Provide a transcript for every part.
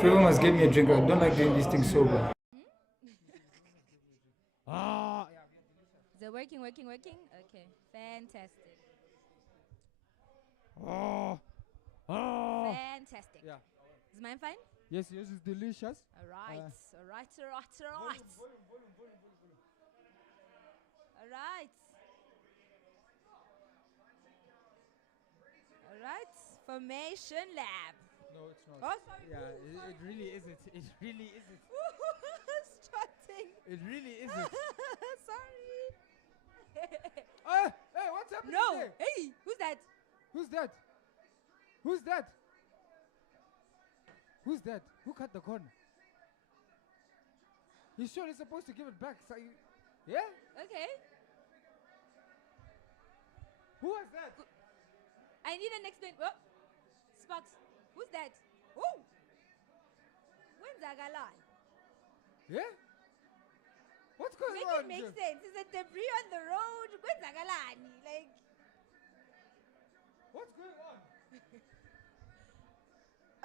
Favor must get me a drink. I don't like doing these things sober. Ah, yeah. Is it working? Okay, fantastic. Oh, oh. Fantastic. Yeah. Is mine fine? Yes, yes, it's delicious. All right. All right. All right. All right. Formation lab. No, it's not. Oh, sorry. Yeah, it really isn't. It really isn't. Strutting. It really isn't. Sorry. Hey, what's happening No. there? Hey, who's that? Who's that? Who's that? Who's that? Who cut the corner? He's surely supposed to give it back. So yeah? Okay. Who was that? I need an explanation. Oh, Sparks. Who's that? Oh. When's Agalai? Yeah? What's going Make on? it make Jim? sense. Is it debris on the road? When's Agalani? Like, What's going on?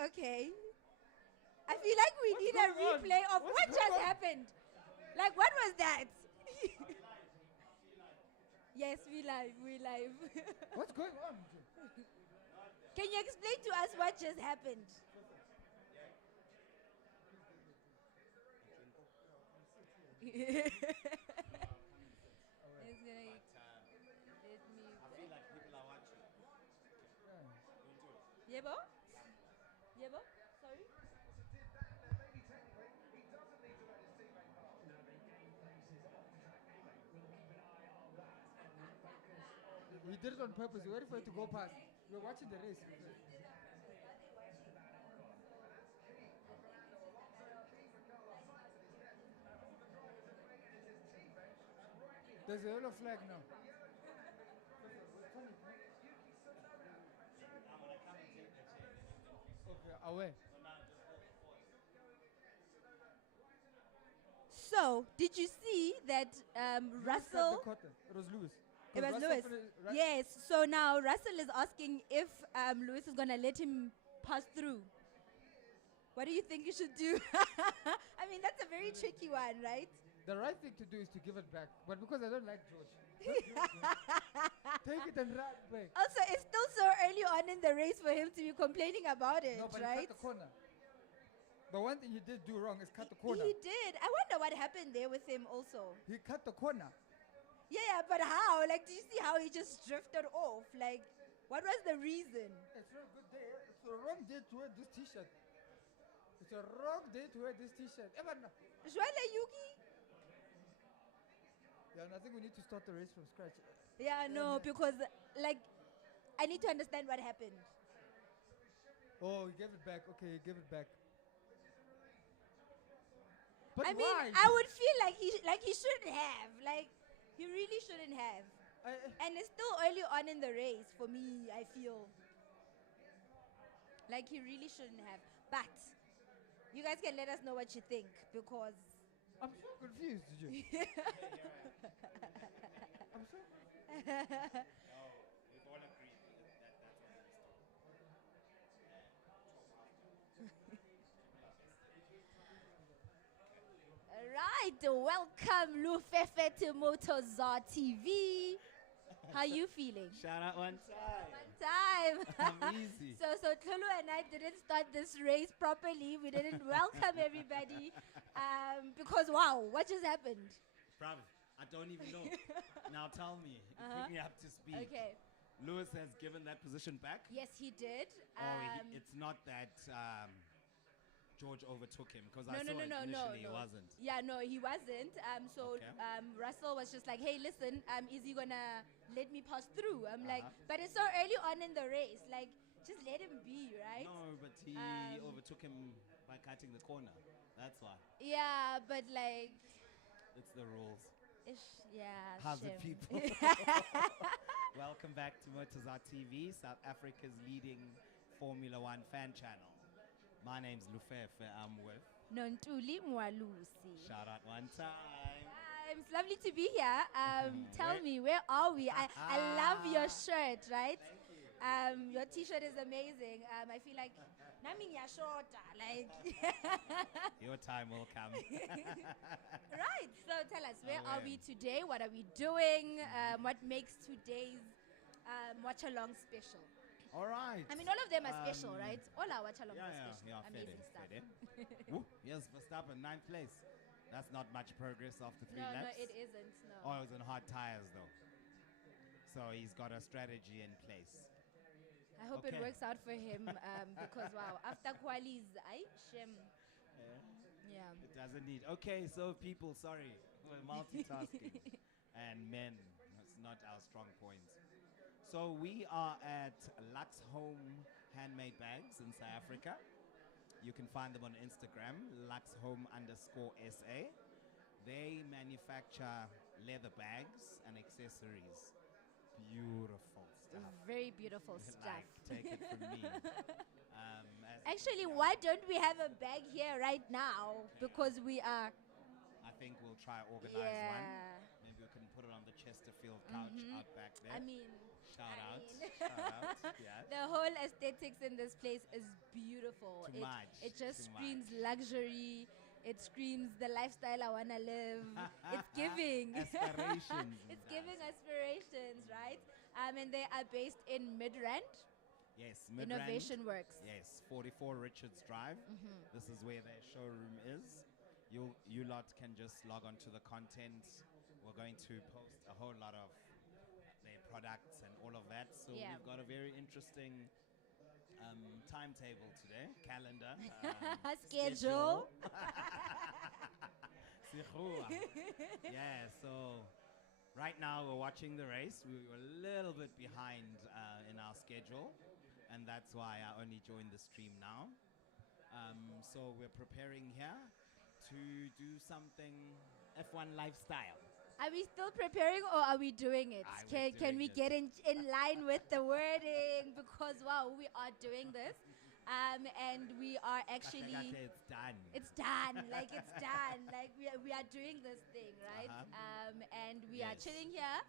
okay. I feel like we What's need a going on? replay of What's what going just on? happened. Like, what was that? Yes, we live. What's going on? Jim? Can you explain to us what just happened? It's gonna let me. Yebo? Yebo? Sorry? He did it on purpose. He waited for it to go past. We were watching the race. There's a yellow flag now. Okay, away. So, did you see that Russell? It was Lewis. It was 'Cause Lewis. Russell finished- Yes. So now Russell is asking if Lewis is gonna let him pass through. What do you think you should do? I mean, that's a very tricky one, right? The right thing to do is to give it back. But because I don't like George, take it and run back. Also, it's still so early on in the race for him to be complaining about it, No, but right? he cut the corner. But one thing he did do wrong is cut the corner. He did. I wonder what happened there with him also. He cut the corner. Yeah, but how? Like, do you see how he just drifted off? Like, what was the reason? It's not a good day. It's a wrong day to wear this t-shirt. It's a wrong day to wear this t-shirt. Joelle Yuki? Yeah, and I think we need to start the race from scratch. Yeah, no, because, like, I need to understand what happened. Oh, he gave it back. Okay, he gave it back. But I mean, why? I would feel like he shouldn't have. Like, he really shouldn't have. And it's still early on in the race for me, I feel. Like, he really shouldn't have. But you guys can let us know what you think, because I'm so confused, Jim. I'm so. Alright, welcome Lufefe to Motoza TV. How you feeling? Shout out one time. One time. I'm easy. So Tolu and I didn't start this race properly. We didn't welcome everybody because wow, what just happened? Bruv, I don't even know. Now tell me. Bring me up to speed. Okay. Lewis has given that position back. Yes, he did. It's not that George overtook him because No, I no, saw no, it no, no, initially no. he wasn't. Yeah, no, he wasn't. So Okay. Russell was just like, hey, listen, is he gonna let me pass through? I'm like, Uh-huh. but it's so early on in the race, like, just let him be, right? No, but he overtook him by cutting the corner. That's why. Yeah, but like, It's the rules. yeah. How's it, shame. people? Welcome back to Motoza TV, South Africa's leading Formula One fan channel. My name's Lufefe. I'm with. Nontuli Mwalusi. Shout out one time. It's lovely to be here. Tell me, where are we? I love your shirt, right? Thank you. Your t-shirt is amazing. I feel like Nami ngiyashota, like. Your time will come. Right. So tell us, where are we man. today? What are we doing? What makes today's Watchalong special? All right. I mean, all of them are special, right? All our Watchalongs Yeah, are yeah, special. yeah. Amazing fair stuff. enough. Woo, yes, Verstappen, ninth place. That's not much progress after 3 No, laps. it isn't. No. Oh, it was on hard tires though. So he's got a strategy in place. I hope it Okay. works out for him because wow, after qualies, I shem. Yeah. It doesn't need. Okay, so people, sorry, we're multitasking, and men, it's not our strong point. So we are at Lux Home Handmade Bags in South Africa. You can find them on Instagram, luxhome_SA. They manufacture leather bags and accessories. Beautiful stuff. Very beautiful stuff. Like, take it from me. Actually, why don't we have a bag here right now? Because we are. I think we'll try organize one. Yeah. Maybe we can put it on the Chesterfield couch out back there. I mean. Shout out. mean- Shout out. Yeah. The whole aesthetics in this place is beautiful. Too much, It just too screams luxury. It screams the lifestyle I wanna live. It's giving. Aspirations. It's giving aspirations, right? And they are based in Midrand. Yes, Midrand. Innovation Works. Yes, 44 Richards Drive. This is where their showroom is. You lot can just log on to the content. We're going to post a whole lot of their products and all of that. So Yeah. we've got a very interesting timetable today, calendar, Schedule. Sihua. Yeah, so right now we're watching the race. We were a little bit behind in our schedule, and that's why I only joined the stream now. So we're preparing here to do something F1 lifestyle. Are we still preparing or are we doing it? we're Can doing we it. get in line with the wording? Because wow, we are doing this. And we are actually. It's done. It's done. Like it's done. Like we are doing this thing, right? And we are Yes. chilling here,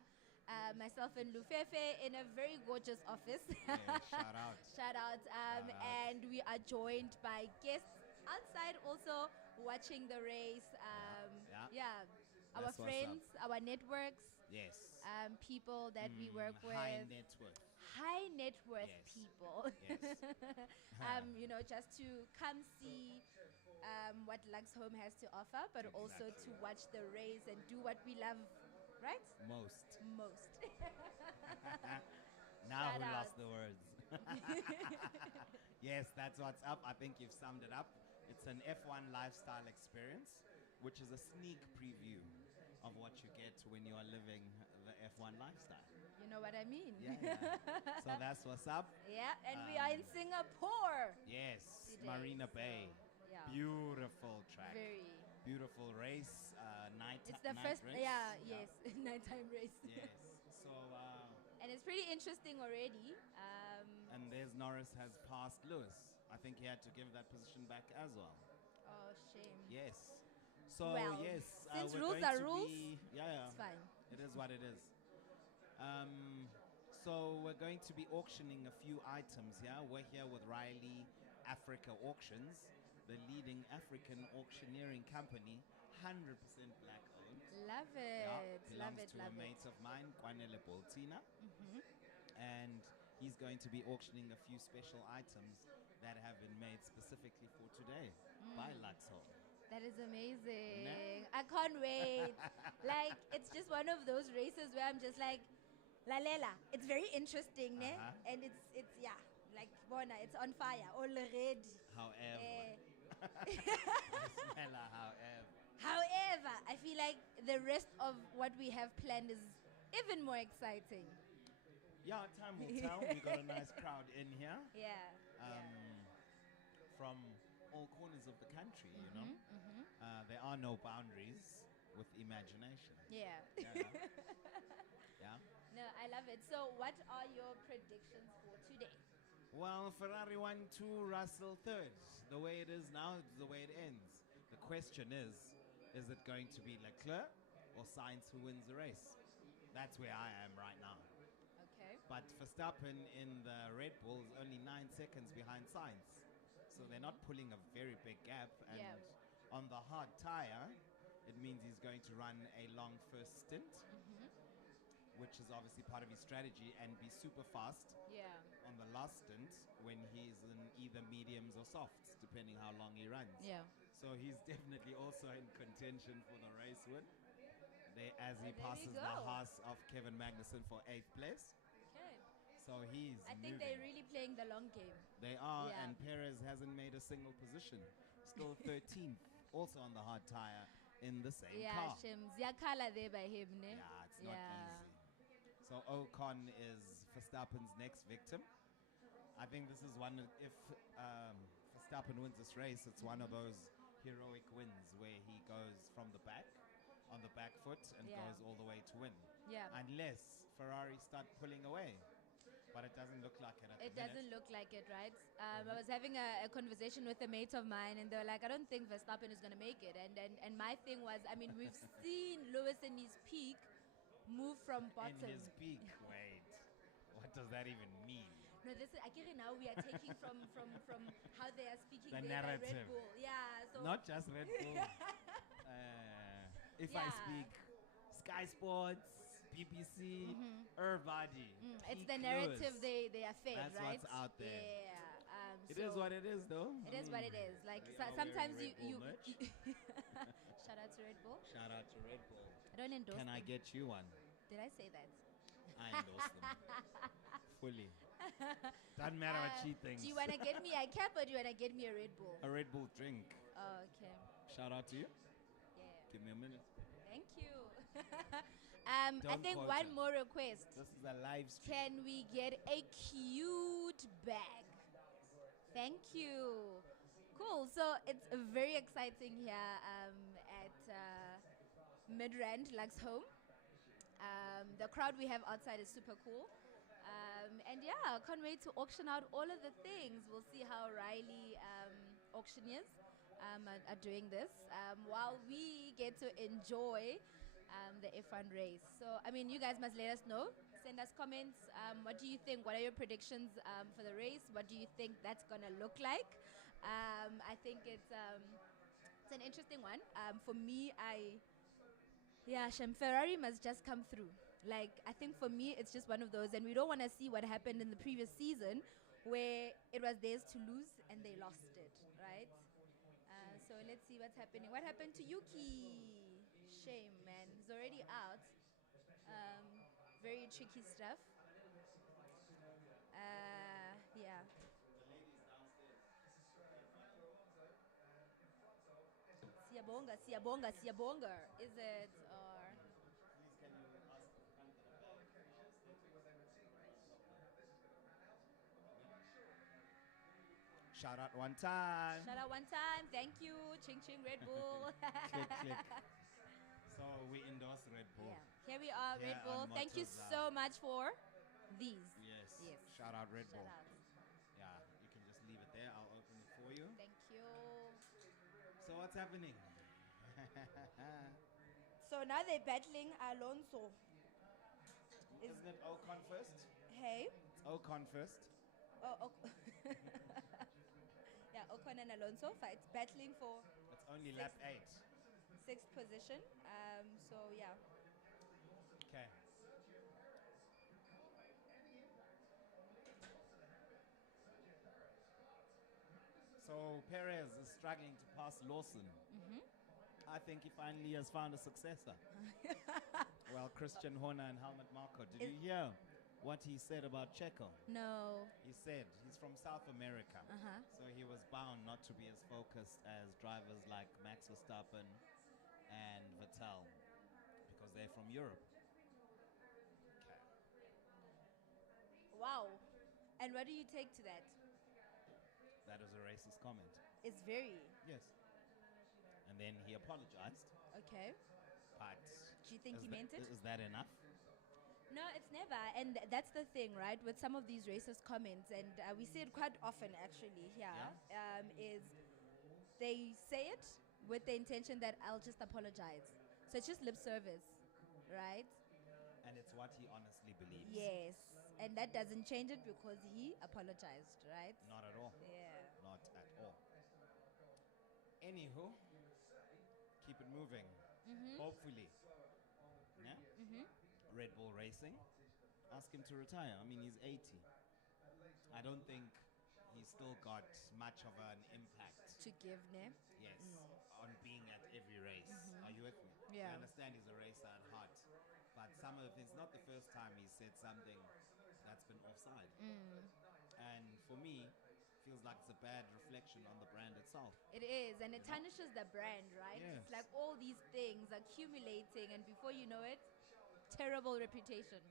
myself and Lufefe in a very gorgeous office. Yeah, shout out. Shout out. out. And we are joined by guests outside also watching the race. Yeah. Our That's what's friends, our networks, Yes. people that we work with. High net worth. High net worth Yes. people. Yes. Just to come see what Lux Home has to offer, but also to Exactly. watch the race and do what we love, right? Most. Most. Now Shout who out. lost the words? Yes, that's what's up. I think you've summed it up. It's an F1 lifestyle experience, which is a sneak preview of what you get when you are living the F1 lifestyle. You know what I mean? Yeah. So that's what's up. Yeah, and we are in Singapore. Yes, Today, Marina so, Bay. Yeah. Beautiful track. Very. Beautiful race. Night. It's the night first, race. yes, nighttime race. Yes. So, And it's pretty interesting already. and there's Norris has passed Lewis. I think he had to give that position back as well. Oh, shame. Yes. So Well, yes, since we're rules going are to rules, be, yeah, It's fine. it is what it is. So we're going to be auctioning a few items here. We're here with Riley Africa Auctions, the leading African auctioneering company, 100% black owned. Love Yeah, it. belongs Love it. to Love a it. mate of mine, Kwanele Boltina, and he's going to be auctioning a few special items that have been made specifically for today by Luxo. That is amazing. Nah. I can't wait. Like, it's just one of those races where I'm just like, Lalela. It's very interesting, ne? And it's yeah, like, Bona, it's on fire already. However, Eh, Smella, however, however, I feel like the rest of what we have planned is even more exciting. yeah, time will tell. We got a nice crowd in here Yeah. from all corners of the country. You know, there are no boundaries with imagination. Yeah. Yeah. Yeah. No, I love it. So, what are your predictions for today? Well, Ferrari won 2, Russell 3rd. The way it is now is the way it ends. The question is it going to be Leclerc or Sainz who wins the race? That's where I am right now. Okay. But Verstappen in the Red Bull is only 9 seconds behind Sainz. So they're not pulling a very big gap. And Yeah. on the hard tire, it means he's going to run a long first stint, which is obviously part of his strategy, and be super fast Yeah. on the last stint when he's in either mediums or softs, depending how long he runs. Yeah. So he's definitely also in contention for the race win. There, as he Well, there we passes the go. Haas of Kevin Magnussen for 8th place. Okay. So he's I think moving. they're really playing the long game. They are, Yeah. and Perez hasn't made a single position. Still 13th, also on the hard tire in the same Yeah, car. Shims. Yakala there by him, ne? Yeah, it's not Yeah. easy. So Ocon is Verstappen's next victim. I think this is one, if Verstappen wins this race, it's one of those heroic wins where he goes from the back, on the back foot, and Yeah. goes all the way to win. Yeah. Unless Ferrari start pulling away. But it doesn't look like it at It the minute. doesn't look like it, right? I was having a conversation with a mate of mine, and they were like, I don't think Verstappen is going to make it. And my thing was, I mean, we've seen Lewis in his peak move from bottom. In his peak. Wait. What does that even mean? No, this is, Akiri, now we are taking from how they are speaking The there by Red narrative. Bull. Yeah, so. Not just Red Bull. If I Yeah. speak Sky Sports, BBC, everybody. It's peak the narrative Lewis. they are fed, That's right? what's out there. Yeah. It is what it is, though. It is what it is. Like we are sometimes wearing you, Red Bull you merch. shout out to Red Bull. Shout out to Red Bull. I don't endorse Can I them. get you one? Did I say that? I endorse them. Fully. Doesn't matter what she thinks. Do you want to get me a cap or do you want to get me a Red Bull? A Red Bull drink. Oh, okay. Shout out to you. Yeah. Give me a minute. Thank you. I Don't think quote one her. more request. This is a live stream. Can we get a cute bag? Thank you. Cool. So it's very exciting here at Midrand Lux Home. The crowd we have outside is super cool. And yeah, can't wait to auction out all of the things. We'll see how Riley auctioneers are doing this while we get to enjoy the F1 race. So, I mean, you guys must let us know. Send us comments. What do you think? What are your predictions for the race? What do you think that's going to look like? I think it's an interesting one. For me, Ferrari must just come through. Like, I think for me, it's just one of those, and we don't want to see what happened in the previous season where it was theirs to lose and they lost it, right? So let's see what's happening. What happened to Yuki? Shame, man. He's already out. Very tricky stuff. Yeah. Siyabonga. Is it, or... Shout out one time. Shout out one time. Thank you. Ching Ching Red Bull. Click, click. So we endorse Red Bull. Yeah. Here we are, Here Red Bull. on Thank you Motoza. so much for these. Yes. Yes. Shout out Red Shout Bull. out. Yeah, you can just leave it there. I'll open it for you. Thank you. So what's happening? So now they're battling Alonso. Isn't it Ocon first? Hey. It's Ocon first. Oh. Yeah, Ocon and Alonso fights, battling for It's only lap 8. 6th position. So yeah. Okay. So Perez is struggling to pass Lawson. I think he finally has found a successor. Well, Christian Horner and Helmut Marko. Did you hear what he said about Checo? No. He said he's from South America. Uh-huh. So he was bound not to be as focused as drivers like Max Verstappen and Vettel because they're from Europe. Okay. Wow. And what do you take to that? That is a racist comment. It's very. Yes. And then he apologized. Okay. But Do you think he meant it? Is that enough? No, it's never. And that's the thing, right? With some of these racist comments, and we see it quite often actually here, is they say it with the intention that I'll just apologize. So it's just lip service, right? And it's what he honestly believes. Yes. And that doesn't change it because he apologized, right? Not at all. Yeah. Not at all. Anywho, keep it moving. Hopefully. Yeah? Red Bull Racing. Ask him to retire. I mean, he's 80. I don't think he's still got much of an impact. To give, ne? Yes, on being at every race. Are you with me? Yeah. I understand he's a racer at heart, but some of the things, not the first time he said something that's been offside. And for me, feels like it's a bad reflection on the brand itself. It is, and it tarnishes the brand, right? Yes. It's like all these things accumulating, and before you know it, terrible reputation.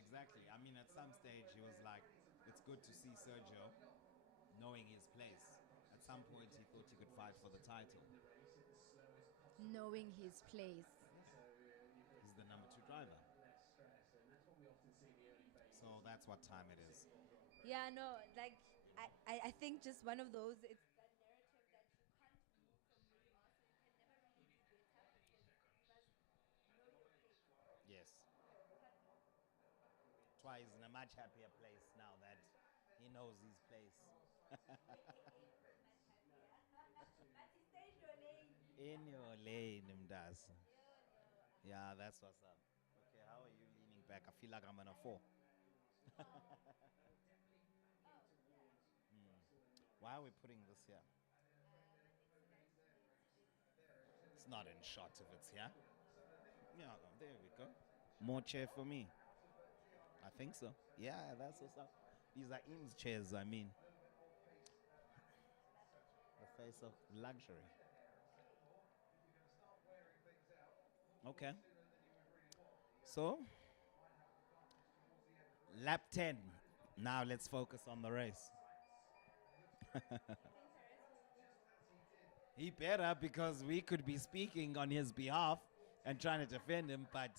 Exactly. I mean, at some stage, he was like, it's good to see Sergio knowing his place. At some point, he thought he could fight for the title. Knowing his place. He's the number 2 driver. So that's what time it is. Yeah, no, like, I think just one of those, it's that narrative that you can't move from where you are, so you can never really be better because you must know your place. Yes. You can't move. That's why he's in a much happier place now that he knows his place. But you stay in your lane. In your lane, Mdas. Yeah, that's what's up. Okay, how are you leaning back? I feel like I'm on a 4. Why are we putting this here? It's not in shot if it's here. Yeah, there we go. More chair for me. I think so. Yeah, that's what's up. These are Eames chairs, I mean. The face of luxury. Okay. So, lap 10. Now let's focus on the race. He better, because we could be speaking on his behalf and trying to defend him, but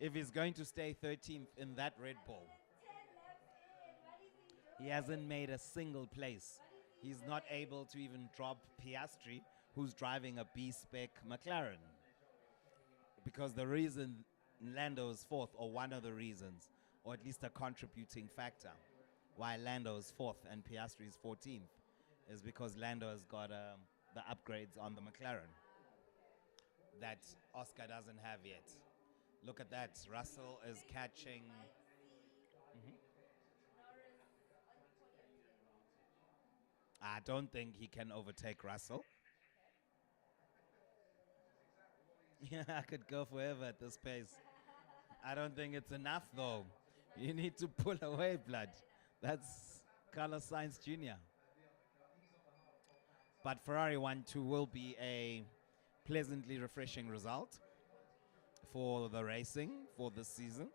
if he's going to stay 13th in that Red Bull, 10 laps in. What is he doing? he hasn't made a single place. He's not able to even drop Piastri, who's driving a B-spec McLaren. Because the reason Lando is 4th, or one of the reasons, or at least a contributing factor, why Lando is 4th and Piastri is 14th, is because Lando has got the upgrades on the McLaren that Oscar doesn't have yet. Look at that. Russell is catching. I don't think he can overtake Russell. Yeah, I could go forever at this pace. I don't think it's enough, though. You need to pull away, blood. That's Carlos Sainz Jr. But Ferrari 1-2 will be a pleasantly refreshing result for the racing for this season.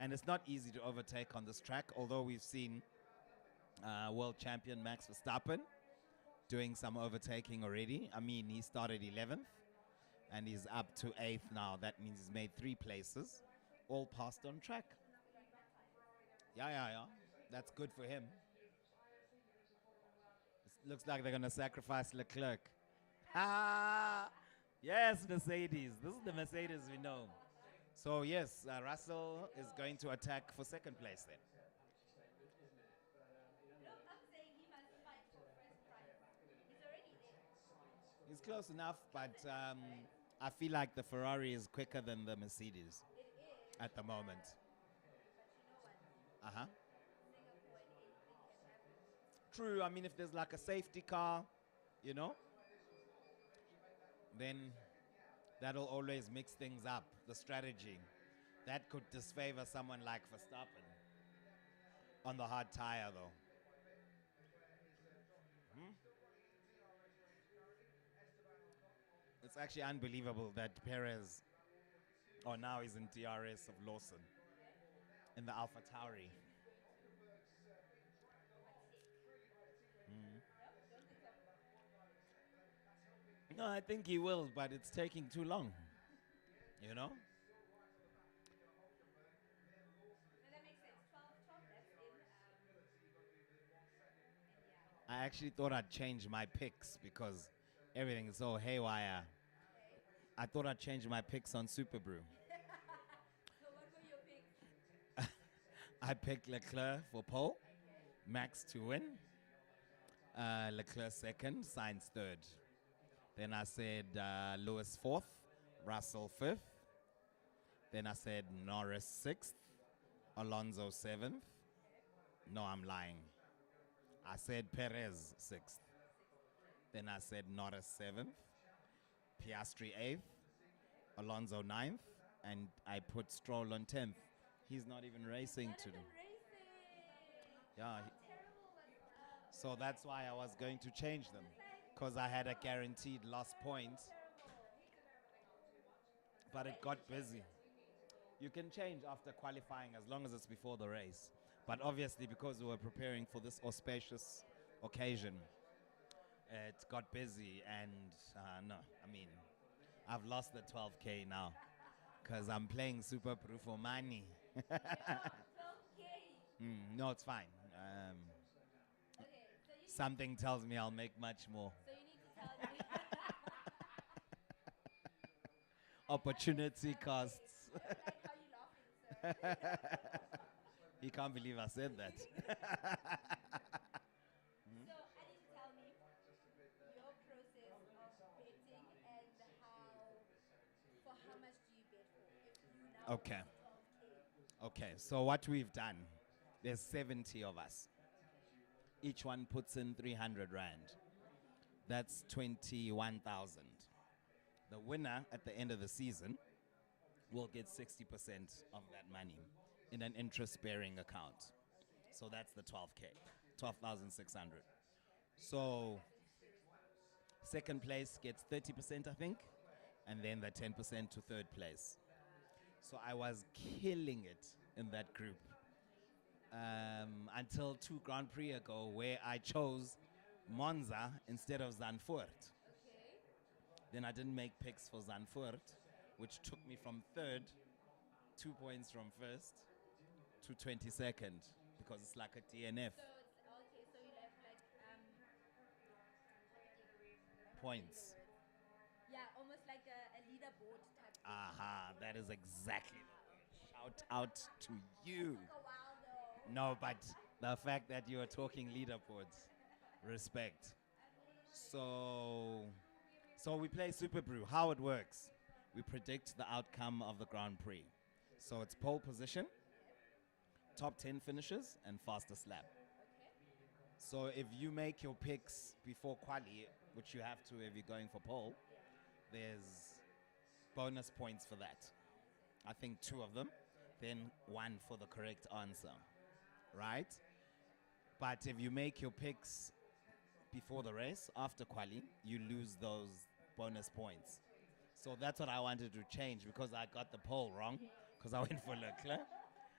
And it's not easy to overtake on this track, although we've seen world champion Max Verstappen doing some overtaking already. I mean, he started 11th and he's up to 8th now. That means he's made 3 places, all passed on track. Yeah. That's good for him. It looks like they're going to sacrifice Leclerc. Yes, Mercedes. This is the Mercedes we know. So, yes, Russell is going to attack for 2nd place then. Look, I'm saying he must fight for first prize. He's already there. He's close enough, but I feel like the Ferrari is quicker than the Mercedes It is. at the moment. But you know what? Uh-huh. Singapore and anything can happen. True. I mean, if there's like a safety car, you know, then that'll always mix things up, the strategy. That could disfavor someone like Verstappen on the hard tire, though. It's actually unbelievable that Perez, now he's in DRS of Lawson in the Alpha Tauri. No, I think he will, but it's taking too long. You know? No, that makes sense. 12 laps in. And yeah. I actually thought I'd change my picks because everything is so haywire. I thought I'd change my picks on Super Brew. So what were your picks? I picked Leclerc for pole, Max to win, Leclerc 2nd, Sainz 3rd. Then I said Lewis fourth, Russell fifth. Then I said Norris sixth, Alonso seventh. No, I'm lying. I said Perez sixth. Then I said Norris seventh, Piastri eighth, Alonso ninth, and I put Stroll on 10th. He's not even racing today. Yeah. So that's why I was going to change them, because I had a guaranteed lost point. But it got busy. You can change after qualifying as long as it's before the race. But obviously, because we were preparing for this auspicious occasion, it got busy. And no, I mean, I've lost the 12K now because I'm playing Super Brew for money. No, it's fine. Something tells me I'll make much more. So you need to tell me. Opportunity costs. I don't like how you're laughing, sir. You can't believe I said that. So I need to tell me your process of betting and for how much do you bet for if you now Okay. lose 12K? Okay, so what we've done, there's 70 of us. Each one puts in 300 Rand. That's 21,000. The winner at the end of the season will get 60% of that money in an interest-bearing account. So that's the 12K, 12,600. So second place gets 30%, I think, and then the 10% to third place. So I was killing it in that group until 2 Grand Prix ago, where I chose Monza instead of Zandvoort. Okay. Then I didn't make picks for Zandvoort, which took me from third, 2 points from first, to 22nd, because it's like a DNF. So it's okay. So you left like Points. yeah, almost like a leaderboard type thing. Aha, that is exactly the word. Shout out to you. Took a while though. No, but the fact that you are talking leaderboards, respect. So we play Super Brew. How it works, we predict the outcome of the Grand Prix. So it's pole position, top 10 finishes, and fastest lap. Okay. So if you make your picks before quali, which you have to if you're going for pole, there's bonus points for that. I think 2 of them, then 1 for the correct answer, right? But if you make your picks before the race, after quali, you lose those bonus points. So that's what I wanted to change, because I got the pole wrong, because I went for Leclerc.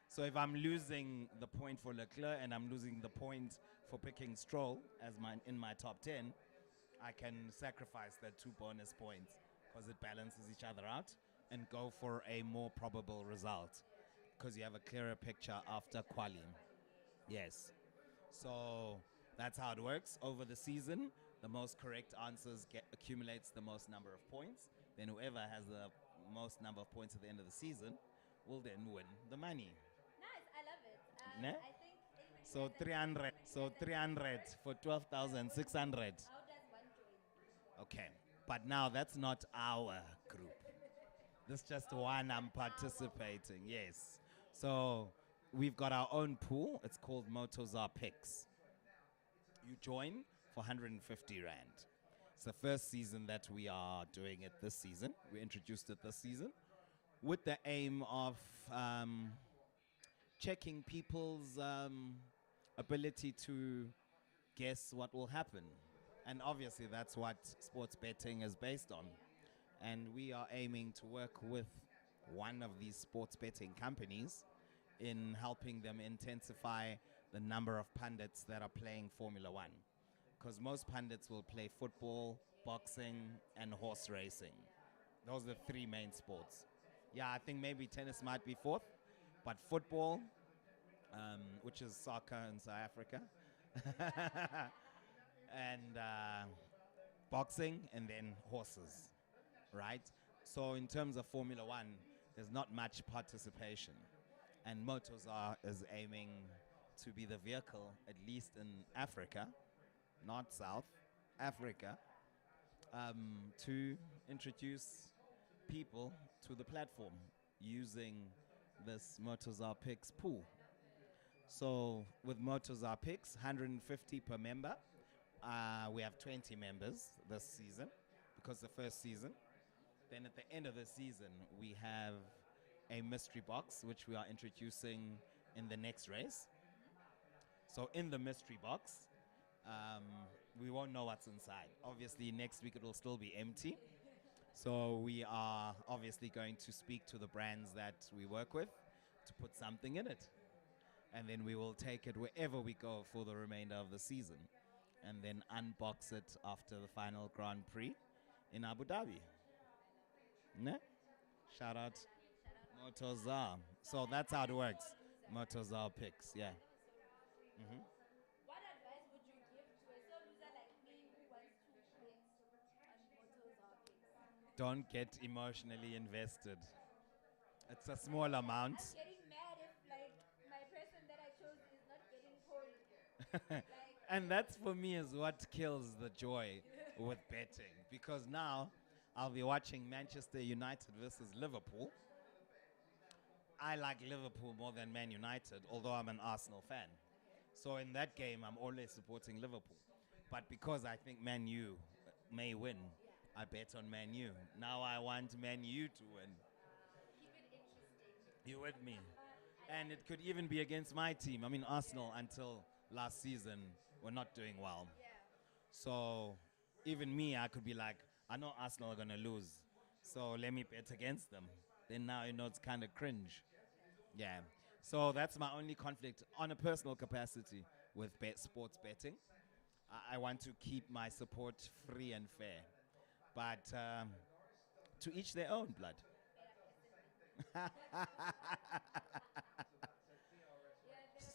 So if I'm losing the point for Leclerc and I'm losing the point for picking Stroll as in my top 10, I can sacrifice the 2 bonus points, because it balances each other out, and go for a more probable result, because you have a clearer picture after quali. Yes. So that's how it works. Over the season, the most correct answers accumulates the most number of points. Then whoever has the most number of points at the end of the season will then win the money. Nice, I love it. Ne? I think everybody So has a 300. So 300 for 12,600. How does one join? Okay. But now that's not our group. This is just one I'm participating. Yes. So we've got our own pool. It's called Motoza Picks. You join for 150 Rand. It's the first season that we are doing it this season. We introduced it this season with the aim of checking people's ability to guess what will happen. And obviously that's what sports betting is based on. And we are aiming to work with one of these sports betting companies in helping them intensify the number of pundits that are playing Formula One. Because most pundits will play football, boxing, and horse racing. Those are the 3 main sports. Yeah, I think maybe tennis might be 4th, but football, which is soccer in South Africa, and boxing, and then horses, right? So in terms of Formula One, there's not much participation. And Motoza is aiming to be the vehicle, at least in Africa, not South Africa, to introduce people to the platform using this Motoza Picks pool. So with Motoza Picks, 150 per member. We have 20 members this season because the first season. Then at the end of the season, we have a mystery box which we are introducing in the next race. So in the mystery box, um, we won't know what's inside. Obviously, next week it will still be empty. So we are obviously going to speak to the brands that we work with to put something in it. And then we will take it wherever we go for the remainder of the season. And then unbox it after the final Grand Prix in Abu Dhabi. Ne? Shout out Motoza. So that's how it works. Motoza picks, yeah. Mhm. What advice would you give to a sore loser like me who wants to bet on Motoza picks? Don't get emotionally invested. It's a small amount. I'm getting mad if like my person that I chose is not getting pulled. Like And that's for me is what kills the joy with betting. Because now I'll be watching Manchester United versus Liverpool. I like Liverpool more than Man United, although I'm an Arsenal fan. So in that game, I'm always supporting Liverpool. But because I think Man U may win, I bet on Man U. Now I want Man U to win. keep it interesting. You with me? And it could even be against my team. I mean, Arsenal until last season were not doing well. Yeah. So even me, I could be like, I know Arsenal are going to lose. So let me bet against them. Then now, it's kind of cringe. Yeah. So that's my only conflict on a personal capacity with sports betting. I want to keep my support free and fair. But to each their own, blood.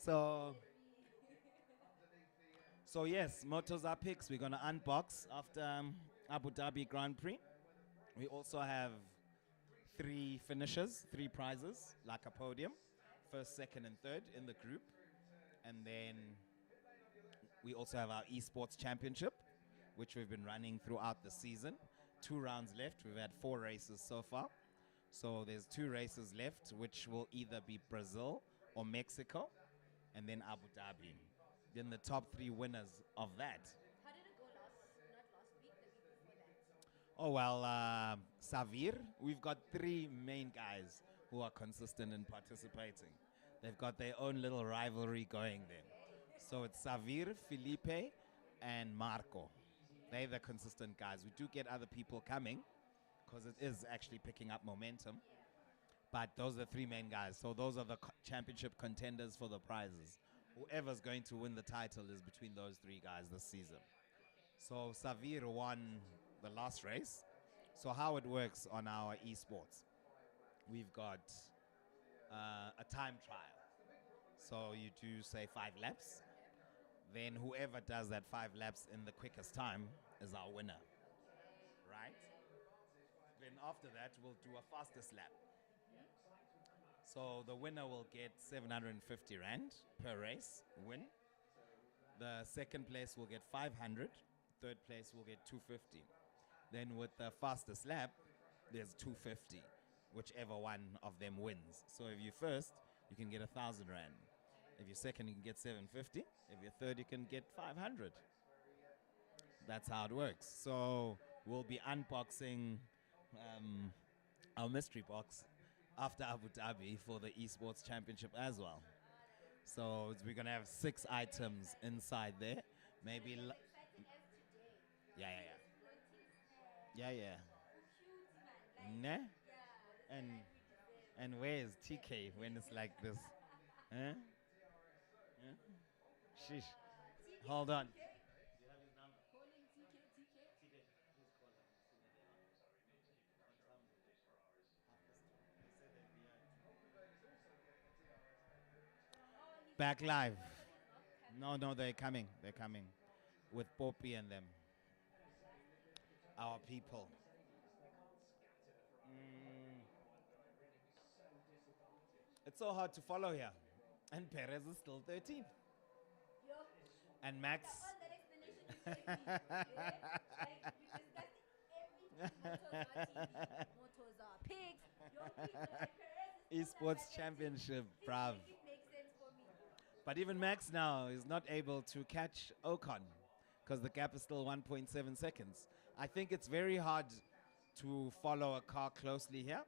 So, so yes, Motoza picks. We're gonna unbox after Abu Dhabi Grand Prix. We also have 3 finishes, 3 prizes, like a podium, first, second, and third in the group, and then we also have our esports championship, which we've been running throughout the season. 2 rounds left. We've had 4 races so far. So there's 2 races left, which will either be Brazil or Mexico, and then Abu Dhabi. Then the top 3 winners of that. How did it go not last week, the week before that? Oh, well, Savir, we've got 3 main guys who are consistent in participating. They've got their own little rivalry going there. So it's Savir, Felipe, and Marco. They're the consistent guys. We do get other people coming because it is actually picking up momentum. But those are the 3 main guys. So those are the championship contenders for the prizes. Whoever's going to win the title is between those 3 guys this season. So Savir won the last race. So how it works on our esports, we've got a time trial. So you do say 5 laps. Then whoever does that 5 laps in the quickest time is our winner. Right? Then after that, we'll do a fastest lap. So the winner will get 750 Rand per race win. The second place will get 500. Third place will get 250. Then with the fastest lap, there's 250, whichever one of them wins. So if you're first, you can get 1,000 Rand. If you're second, you can get 750. If you're third, you can get 500. That's how it works. So we'll be unboxing our mystery box after Abu Dhabi for the esports championship as well. So we're gonna have 6 items inside there. Maybe. As exciting as today. Yeah. Floating Yeah. cute, man. Like, Nah? yeah. And like we deserve. and where is TK when it's like this? Huh? Huh? Sheesh. TK, Hold on. TK. Calling TK. Oh, he's Back live. coming. No, they're coming. They're coming. With Poppy and them. Our people. It's so hard to follow here. And Perez is still 13th. Yo, And Max. after all that explanation you gave me, yeah, like we discussed Motoza pigs. Yo, people, and Perez is still Esports directing. championship, It bruv. makes sense for me. But even Max now is not able to catch Ocon because the gap is still 1.7 seconds. I think it's very hard to follow a car closely here.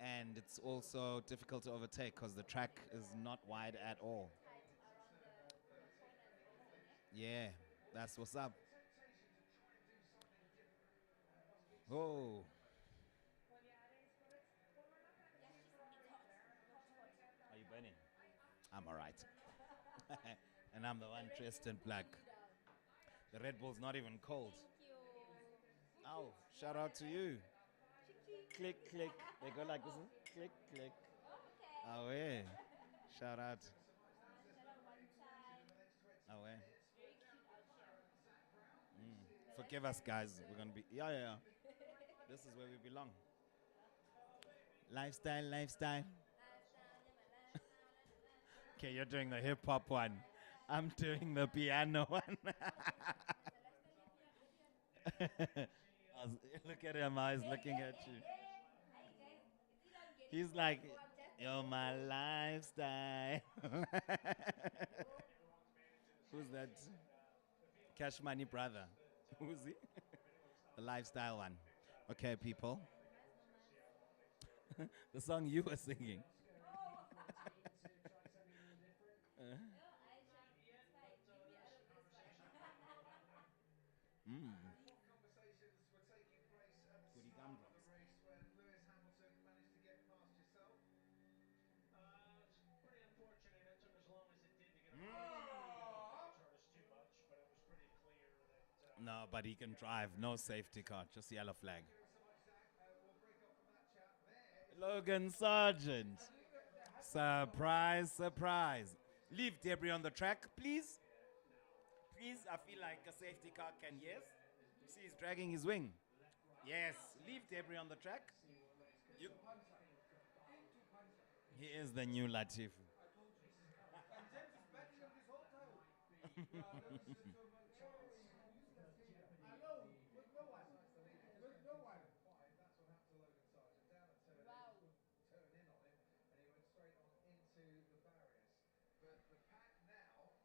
And it's also difficult to overtake because the track is not wide at all. Tight around the corners also, ne? Yeah, that's what's up. Oh, Yeah, it's hot. Hot, hot. are you burning? I'm all right. And I'm the one dressed in black. Cooling you down. The Red Bull's not even cold. Thank you. Oh, shout out to you. Ching ching. Click, click. They go like this. Huh? Click, click. Okay. Oh, yeah. Shout out. Shout out one time. Oh, yeah. Very cute out here. Forgive us, guys. We're going to be. Yeah, yeah, yeah. This is where we belong. Lifestyle, lifestyle. Okay, you're doing the hip hop one. I'm doing the piano one. Look at him, he's looking at you. He's like, you're my lifestyle. Who's that? Cash Money brother. Who's he? The lifestyle one. Okay, people. The song you were singing. Conversations were taking place at the Goody start of gumdrops. the race when Lewis Hamilton managed to get past yourself. It's pretty unfortunate it took as long as it did to get a hurt us too much, but it was pretty clear that No, but he can drive. No safety car. Just yellow flag. Thank you so much, Zach. We'll break off from that chat. There is Logan Sargent. Surprise, surprise. Leave debris on the track, please. Please, I feel like a safety car can, yes. See, he's dragging his wing. Yes, leave debris on the track. You- he is the new Latifi. And James is backing him this whole time. Lewis is so much alone with no one. With no one. that's what happened to Logan Sargent. Down at turn Wow. eight, just wouldn't turn in on him, and he went straight on into the barriers. But the pack now are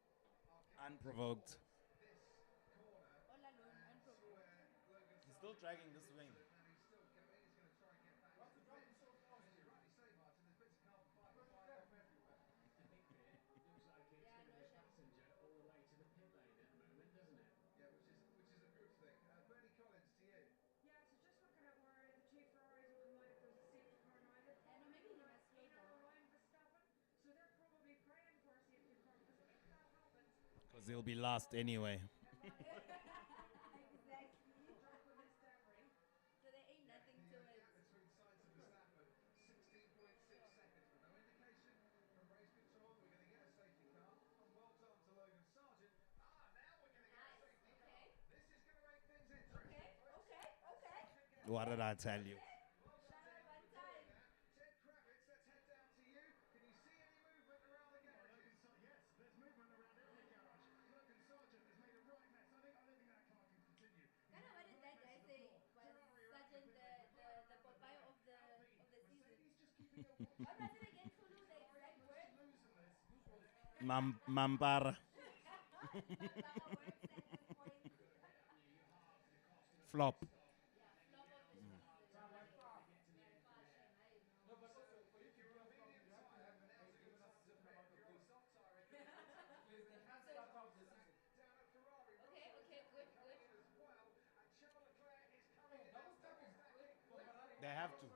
coming Unprovoked. towards this corner. All alone, unprovoked. Where Logan He's still dragging this wing. and he's still going. He's going to try and get back Why is into he the driving pits. so fast? As you rightly say, Martin, there's bits of carbon fibre Because flying he's off everywhere. looks like it's Yeah, going to no be shame. passenger all the way to the pit lane at the moment, doesn't it? Yeah, which is a good thing. Bernie Collins, to you. Yeah, so just looking at where the two Ferraris will come out if there's a safety car now. They've Yeah, no, maybe he must slow in and down. around Verstappen, so they're probably praying for a safety car because if that happens, Because he'll be last anyway. Exactly. drop with this debris. So there ain't nothing to The it. gap between Sainz and Verstappen, 16.6 seconds, but no indication from race control that we're going to get a safety car. And well done to Logan Sargent. Now we're going to get a Nice. safety car. Okay. This is going to make things interesting. Okay. What did I tell you? Well done, Shout out one David, for time. doing that. Ted Kravitz, let's head down to you. Can you see any movement around the garages? Yes, there's movement around every garage. Logan Sargent has made a right mess. I don't think that car can continue. Kind of what did that guy say? Was Sergeant the Popeye of the season? Mercedes just keeping a watch. What was it again, Kulu? The exact word? Losing this. Mampara. Flop. Yeah, flop of the season. By far. By far, shame. I know. No, but also for you to be on top, you have to have given us a certain amount of pace. Please, they can't start off the season. Down at Ferrari, Okay, Russell is good, coming good. in as well, and Charles Leclerc is coming Oh, in. double stacking. For Ferrari. They have to.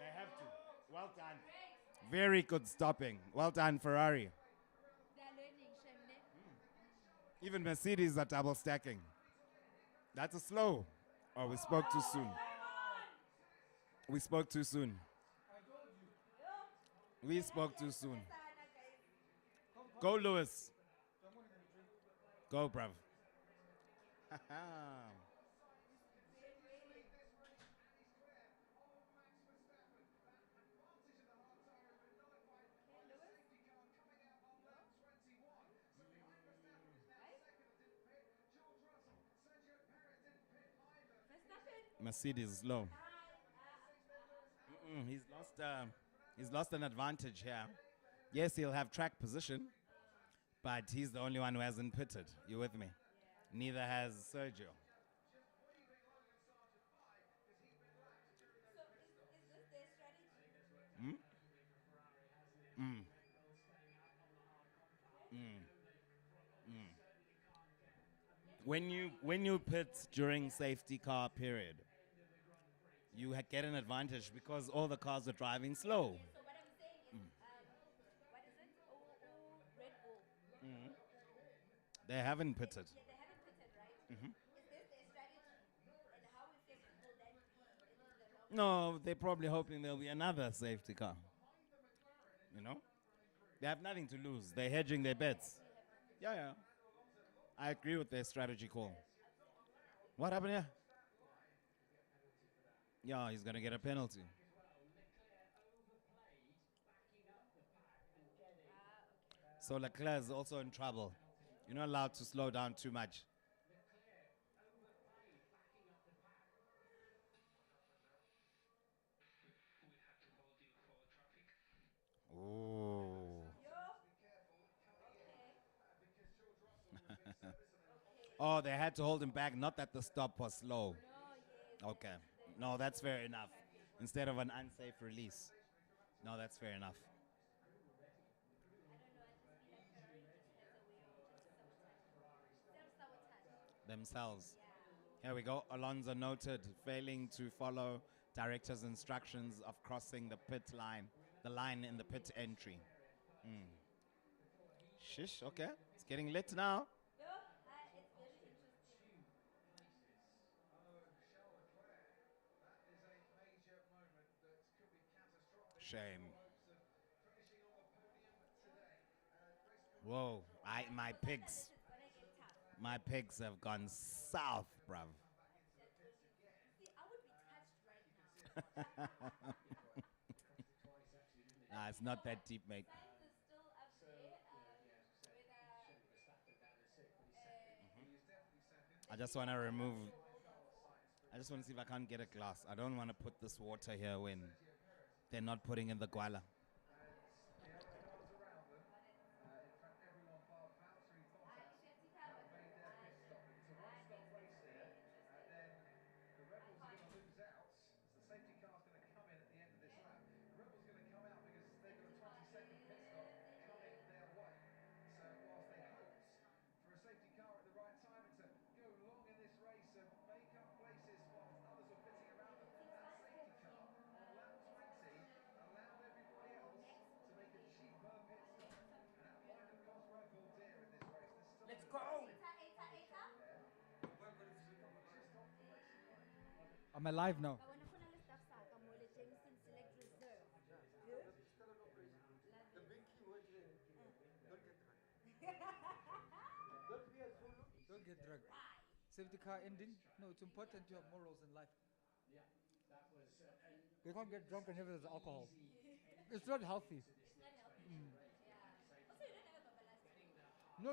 They have to. Well done. Great. Very good stopping. Well done, Ferrari. They're learning, shame, ne? Even Mercedes are double stacking. That's a slow. Oh, we spoke too soon. We spoke too soon. I told you. We spoke too soon. Sana, guys. Go, Lewis. I'm only going to drink. Go, bruv. Verstappen. Mercedes is slow. He's lost an advantage here. Yes, he'll have track position, but he's the only one who hasn't pitted. You with me? Neither has Sergio. So is this their strategy? Hmm? Mm. Mm. Mm. When you pit during safety car period, you get an advantage because all the cars are driving slow. Yeah, so what I'm saying is, what is it? Oh, Red Bull. Mm. They haven't pitted. Yeah, they haven't pitted, right? Mhm. Is this their strategy? And how effective will that be in the long run? No, they're probably hoping there'll be another safety car. You know? They have nothing to lose. They're hedging their bets. Yeah, yeah. I agree with their strategy call. What happened here? Yeah, he's going to get a penalty. So Leclerc is also in trouble. You're not allowed to slow down too much. Oh. Oh, they had to hold him back. Not that the stop was slow. No, yes. Okay. No, that's fair enough. Instead of an unsafe release. No, that's fair enough. I don't know. I just feel like Ferrari just has a way of just self-sabotage. Themselves. Yeah. Here we go. Alonso noted failing to follow director's instructions of crossing the pit line, the line in the pit entry. Shish, okay. It's getting lit now. It's very interesting. That is a major moment that could be catastrophic. Shame. Hopes of finishing on the podium today. Whoa, my pigs. It's gonna get tough. My pigs have gone south, bruv. See, I would be touched right now. Nah, it's not that deep, mate. Sainz is still up there. I just want to remove. I just want to see if I can't get a glass. I don't want to put this water here when they're not putting in the guala. The other cars around them, in fact, everyone bar Valtteri Bottas, have made their pit stop. If it's a one-stop race here, then the Red Bulls are going to lose out as the safety car is going to come in at the end of this lap. The Red Bulls are going to come out because they've got a 20-second pit stop coming their way. So whilst they hoped for a safety car at the right time and to go long in this race and make up places whilst others were pitting around them, that safety car on lap 20 allowed everybody else to make a cheaper pit stop. And that might have cost Red Bull dear in this race. There's still Let's go! I'm alive now. Jameson Select Reserve. The big key word is don't get drunk. Don't be a solo. Don't get drunk. Safety car ending. No, it's important to have morals in life. You can't get drunk whenever there's alcohol. It's not healthy. It's not healthy. Yeah. Also, you don't have a ballast. No.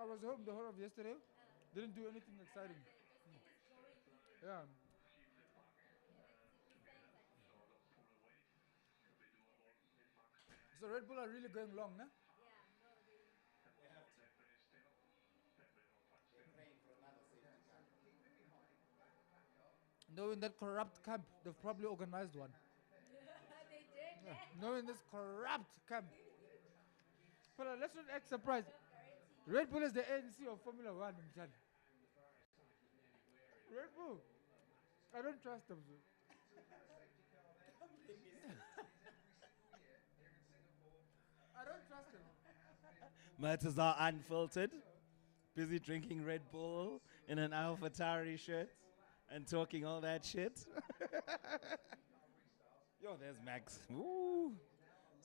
I was home the whole of yesterday. Didn't do anything exciting. Yeah. So Red Bull are really going long, no? Knowing that corrupt camp, they've probably organized one. They did. Yeah. Knowing this corrupt camp. But let's not act surprised. Red Bull is the ANC of Formula One, Mjan. Red Bull. I don't trust them. I don't trust them. Motoza unfiltered, busy drinking Red Bull in an AlphaTauri shirt and talking all that shit. Yo, there's Max. Woo.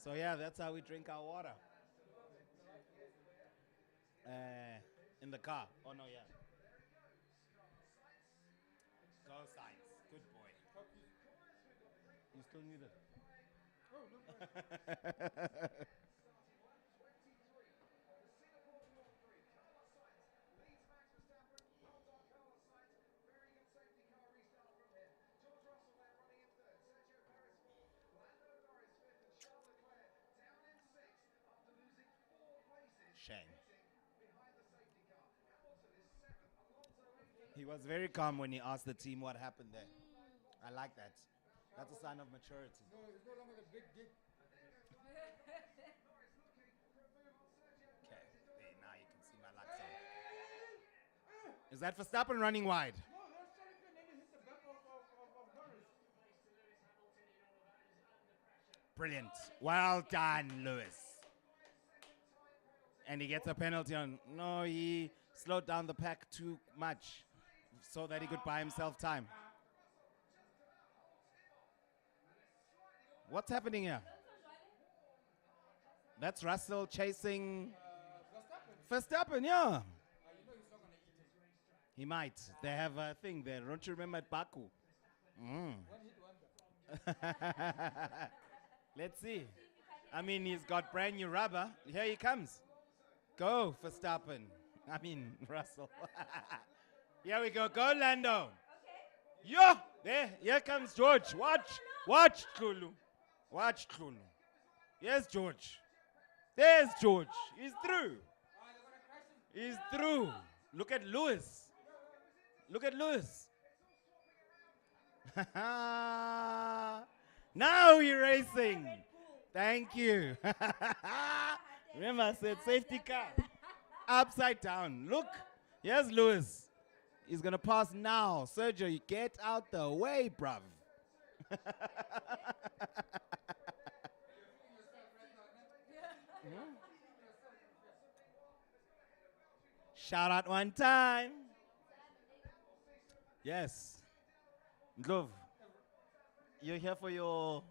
So yeah, that's how we drink our water. In the car. Oh no, yeah. Go Sainz. Good boy. You still need it. Oh, no. He was very calm when he asked the team what happened there. I like that. That's a sign of maturity. No, it's no longer the big dick. Okay, there, now you can see my Lux on. Is that Verstappen running wide? No, that's Charlie and then he hit the back of Norris. Brilliant. Well done, Lewis. And he gets a penalty on. No, he slowed down the pack too much so that he could buy himself time. What's happening here? That's Russell chasing Verstappen, yeah. You know he's not going to eat him. He might. They have a thing there. Don't you remember at Baku? One hit wonder. Let's see. I mean, he's got brand new rubber. Here he comes. Go, Verstappen. I mean, Russell. Here we go. Go, Lando. Yo, there. Here comes George. Watch, Kulu. Watch, Kulu. Yes, George. There's George. He's through. He's through. Look at Lewis. Look at Lewis. Now we're racing. Thank you. Remember, I said safety car. Upside down. Look. Here's Lewis. He's going to pass now. Sergio, you get out the way, bruv. Shout out one time. Yes. Glove. You're here for your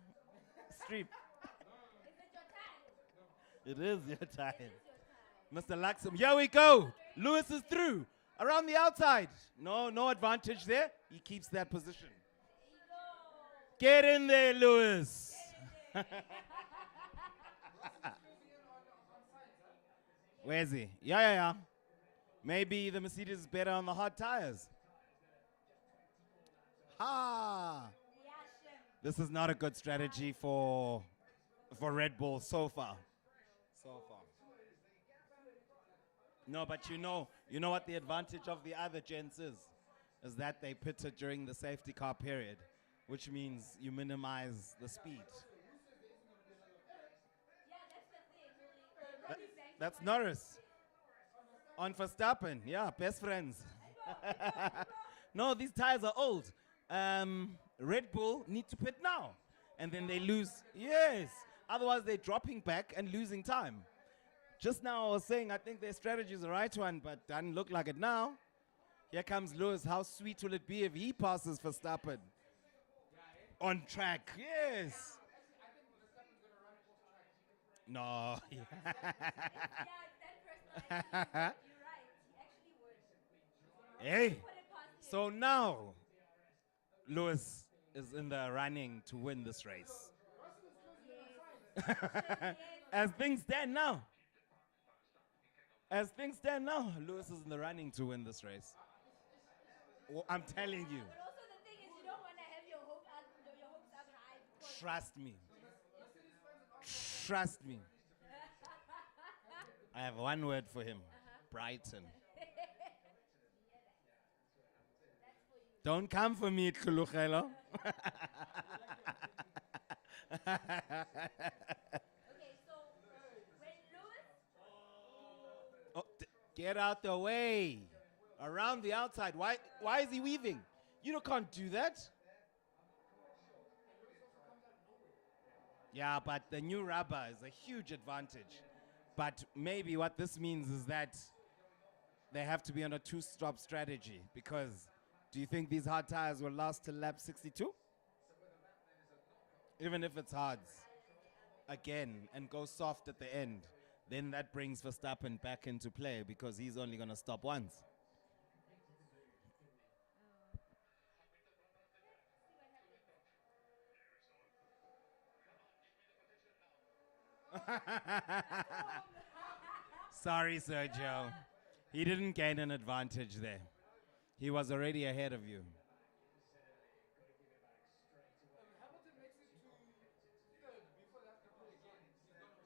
stream. It is your time. Mr. Laxam. Here we go. Lewis is through. Around the outside. No advantage there. He keeps that position. Get in there, Lewis. Where is he? Yeah. Maybe the Mercedes is better on the hard tires. This is not a good strategy for Red Bull so far. No, but you know what the advantage of the other gents is that they pitted during the safety car period, which means you minimize the speed. That's Norris. On Verstappen, yeah, best friends. No, these tires are old. Red Bull need to pit now. And then they lose. Yes. Otherwise, they're dropping back and losing time. Just now I was saying I think their strategy is the right one, but doesn't look like it now. Here comes Lewis. How sweet will it be if he passes Verstappen? On track, yes. No. Hey. So now, Lewis is in the running to win this race. As things stand now, Lewis is in the running to win this race. Oh, I'm telling you. But also the thing is, you don't want to have your hopes up high. Trust me. Trust me. I have one word for him. Brighton. Don't come for me, Kulukelo. Okay, so when Lewis... Oh, get out the way. Around the outside. Why is he weaving? You can't do that. Yeah, but the new rubber is a huge advantage. But maybe what this means is that they have to be on a two-stop strategy, because do you think these hard tires will last till lap 62? Even if it's hards again and go soft at the end, then that brings Verstappen back into play because he's only going to stop once. Sorry, Sergio. He didn't gain an advantage there. He was already ahead of you. Hamilton makes it to third before they have to play again. He's going to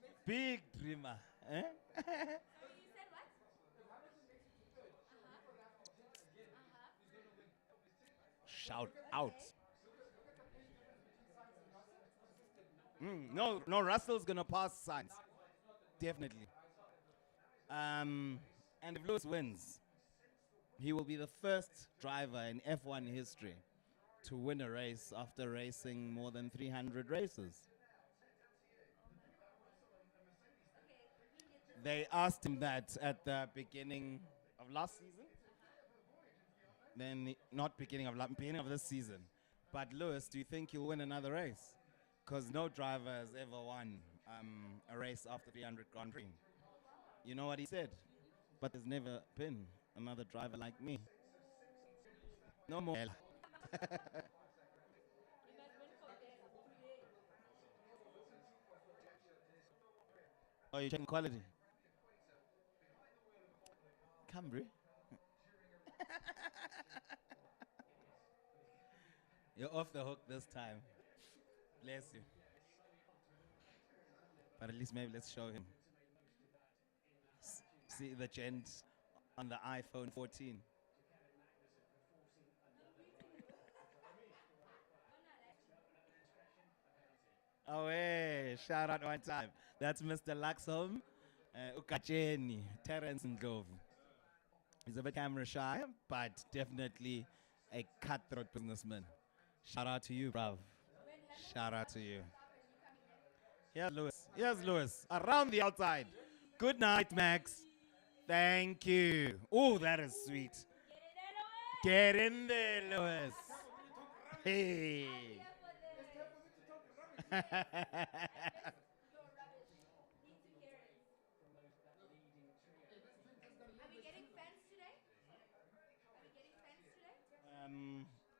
win. Big dreamer. Eh? So you said what? If Hamilton makes it to shout out. No, Russell's gonna pass Sainz, definitely. And if Lewis wins, he will be the first driver in F1 history to win a race after racing more than 300 races. They asked him that at the beginning of last season. Not beginning of this season. But Lewis, do you think you'll win another race? Because no driver has ever won a race after 300 Grand Prix. You know what he said? But there's never been another driver like me. No more. Oh, you're checking quality? Cambry? You're off the hook this time. Bless you. But at least maybe let's show him. See the gent on the iPhone 14. Oh, hey, shout out one time. That's Mr. Laxholm, Ukacheni, Terence Ngove. He's a bit camera shy, but definitely a cutthroat businessman. Shout out to you, bruv. Shout out to you. Here's Lewis. Here's Lewis. Around the outside. Good night, Max. Thank you. Oh, that is sweet. Get in there, Lewis. Hey.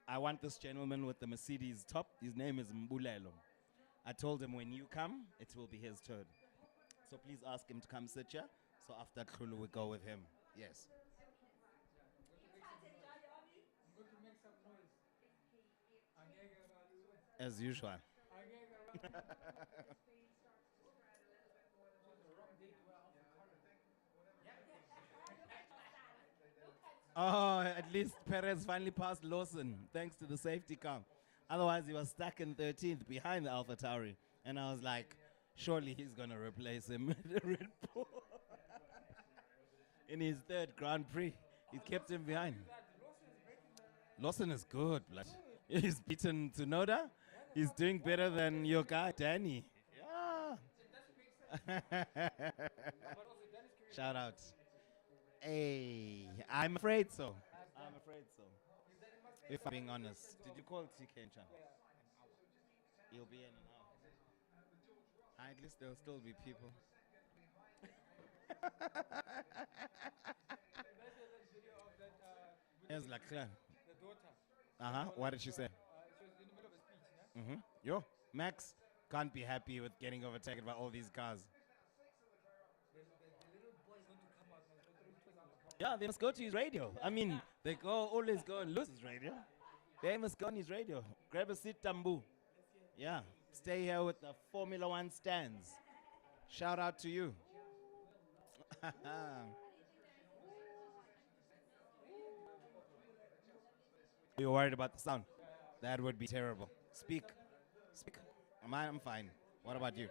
I want this gentleman with the Mercedes top. His name is Mbulelo. I told him when you come, it will be his turn. So please ask him to come sit here. So after Kulu, we go with him. Yes. As usual. Oh, at least Perez finally passed Lawson thanks to the safety car. Otherwise, he was stuck in 13th behind the AlphaTauri. And I was like, surely he's going to replace him with Red Bull. In his third Grand Prix, he kept him behind. Lawson is good, blood. He's beaten Tsunoda. He's doing better than your guy, Danny. Yeah. Shout out. Hey, I'm afraid so. I'm afraid so. If I'm being honest. Did you call TK Chan? He'll be in and out. At least there'll still be people. Here's Lachlan. What did she say? Yo, Max can't be happy with getting overtaken by all these cars. Yeah, they must go to his radio. I mean, they always go and lose his radio. They must go on his radio. Grab a seat, Tambu. Yeah, stay here with the Formula One stands. Shout out to you. You're worried about the sound? That would be terrible. Speak. Speak. I'm fine. What about you?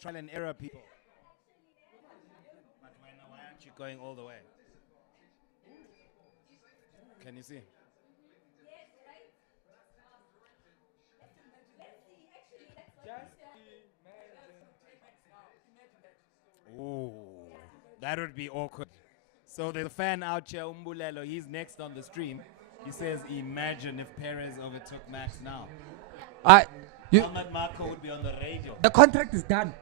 Trial and error, people. But why aren't you going all the way? Can you see? Ooh, that would be awkward. So there's a fan out here, Umbulelo. He's next on the stream. He says, imagine if Perez overtook Max now. Ahmad Marco would be on the radio. The contract is done.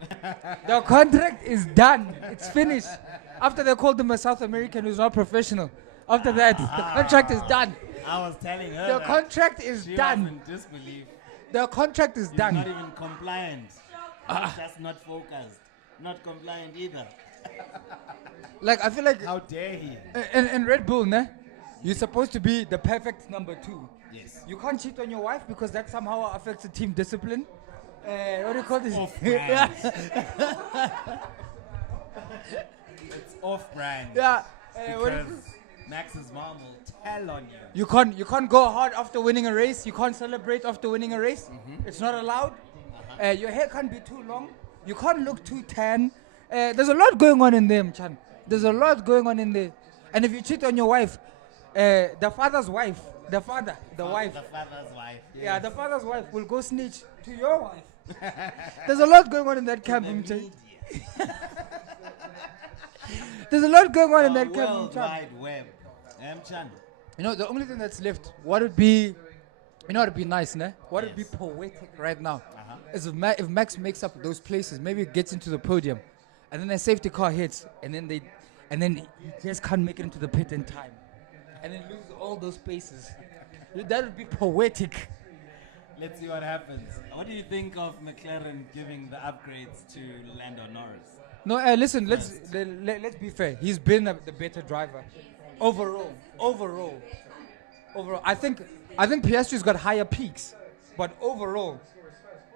The contract is done. It's finished. After they called him a South American who's not professional. After that, the contract is done. I was telling her The contract is she done. was in disbelief. The contract is He's done. not even compliant. Just not focused. Not compliant either. Like, I feel like How dare he? in Red Bull, ne, you're supposed to be the perfect number 2. Yes. You can't cheat on your wife because that somehow affects the team discipline. What do you call this? off-brand. Yeah. Because Max's mom will tell on you. You can't go hard after winning a race. You can't celebrate after winning a race. It's not allowed. Your hair can't be too long. You can't look too tan. There's a lot going on in there, Chan. There's a lot going on in there. And if you cheat on your wife, the father's wife, the father, the wife. The father's wife. Yeah, the father's wife will go snitch to your wife. There's a lot going on in that camp, Chan. There's a lot going on in that camp, World Chan. Wide Web. Chan. You know, the only thing that's left, what would be, you know, it'd be nice, ne? What would be poetic right now is if Max makes up those places, maybe it gets into the podium, and then a safety car hits, and then he just can't make it into the pit in time, and then lose all those spaces. That would be poetic. Let's see what happens. What do you think of McLaren giving the upgrades to Lando Norris? No, listen, let's be fair. He's been the better driver. Overall. I think Piastri's got higher peaks, but overall,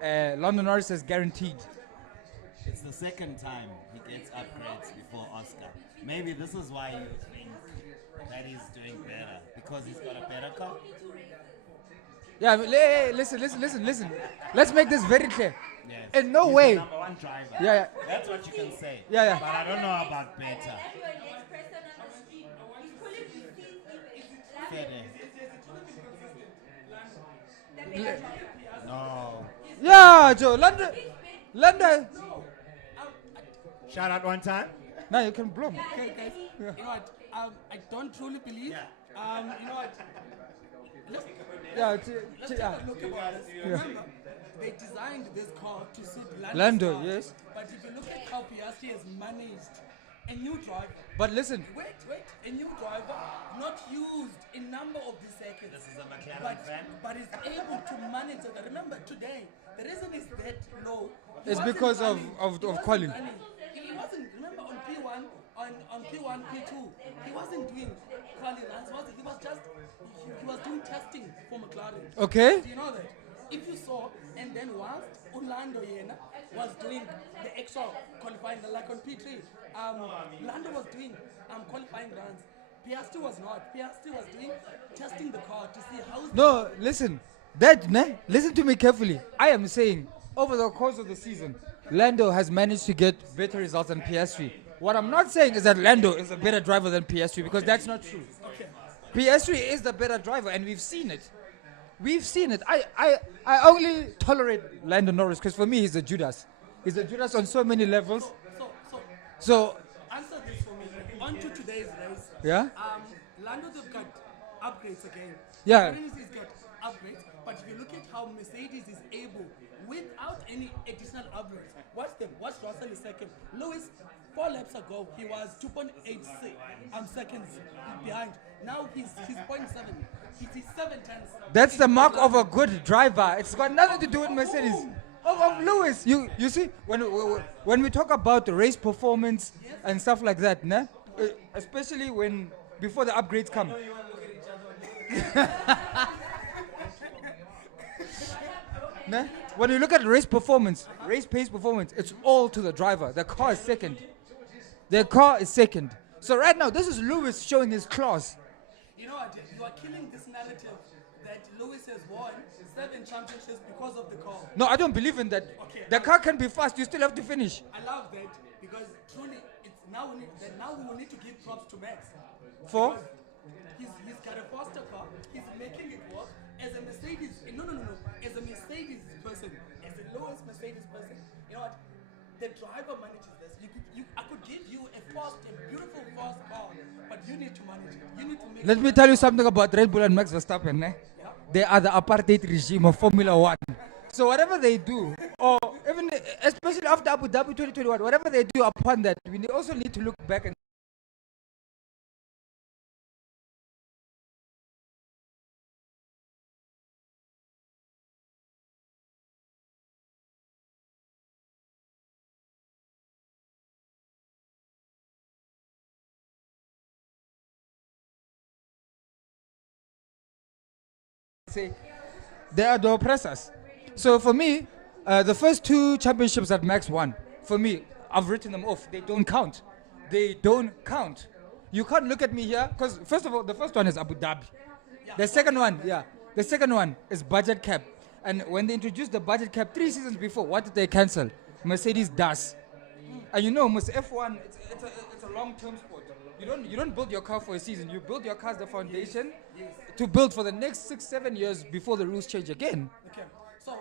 Lando Norris is guaranteed. It's the second time he gets upgrades before Oscar. Maybe this is why you think that he's doing better, because he's got a better car. Yeah, listen. Let's make this very clear. Yes. In no He's way. the number one driver. Yeah. That's what you can say. Yeah. But I don't know about better. Fede. No. Yeah, Joe. London. Shout out one time. Now you can blow me. Okay, guys. You know what? I don't truly believe. You know what? Let's take a look about this. Remember, they designed this car to suit Lando, style. yes. But if you look at how Piastri has managed a new driver. But listen. Wait. A new driver, not used a number of the seconds. This is a McLaren fan. But is able to manage it. Remember, today, the reason is that low. It's because of quality. He wasn't, remember on P1, on P1, P2, he wasn't doing quality runs, he was just, he was doing testing for McLaren. Okay. Do you know that? If you saw, and then whilst Orlando Yena was doing the extra qualifying, like on P3, Lando was doing qualifying runs. Piastri was not. Piastri was doing testing the car to see how. No, listen. Listen to me carefully. I am saying, over the course of the season, Lando has managed to get better results than Piastri. What I'm not saying is that Lando is a better driver than Piastri, because that's not true. Okay. Piastri is the better driver, and we've seen it. I only tolerate Lando Norris because for me he's a Judas. He's a Judas on so many levels. So answer this for me. On to today's race. Yeah. Lando, they've got upgrades again. Yeah. Ferrari's got upgrades, but if you look at how Mercedes is able, without any additional upgrades, what's Russell is second. Lewis, 4 laps ago, he was 2.86 seconds behind. Now he's 0.7. He's 7 tenths. That's the mark of a good driver. It's got nothing to do with Mercedes. Of Lewis, you see, when we talk about race performance and stuff like that, né? Especially before the upgrades come. Nah? When you look at race performance, race pace performance, it's all to the driver. The car is second. So right now, this is Lewis showing his class. You know what? You are killing this narrative that Lewis has won 7 championships because of the car. No, I don't believe in that. Okay, the car can be fast. You still have to finish. I love that because truly, it's now we will need to give props to Max. For? He's got a faster car. He's making it work. As a Mercedes, no. As a Mercedes person, as a lowest Mercedes person, you know what? The driver manages this. I could give you a beautiful fast car, but you need to manage it. You need to make. Let me tell you something about Red Bull and Max Verstappen. Eh? Yeah. They are the apartheid regime of Formula One. So whatever they do, or even especially after Abu Dhabi 2021, whatever they do upon that, we also need to look back and say they are the oppressors. So for me, the first 2 championships that Max won, for me, I've written them off. They don't count. they don't count. You can't look at me here because first of all, the first one is Abu Dhabi. The second one, the second one is budget cap. And when they introduced the budget cap 3 seasons before, what did they cancel? Mercedes does. And you know, F1, it's a long-term sport. You don't build your car for a season. You build your car as the foundation to build for the next 6-7 years before the rules change again. Okay, so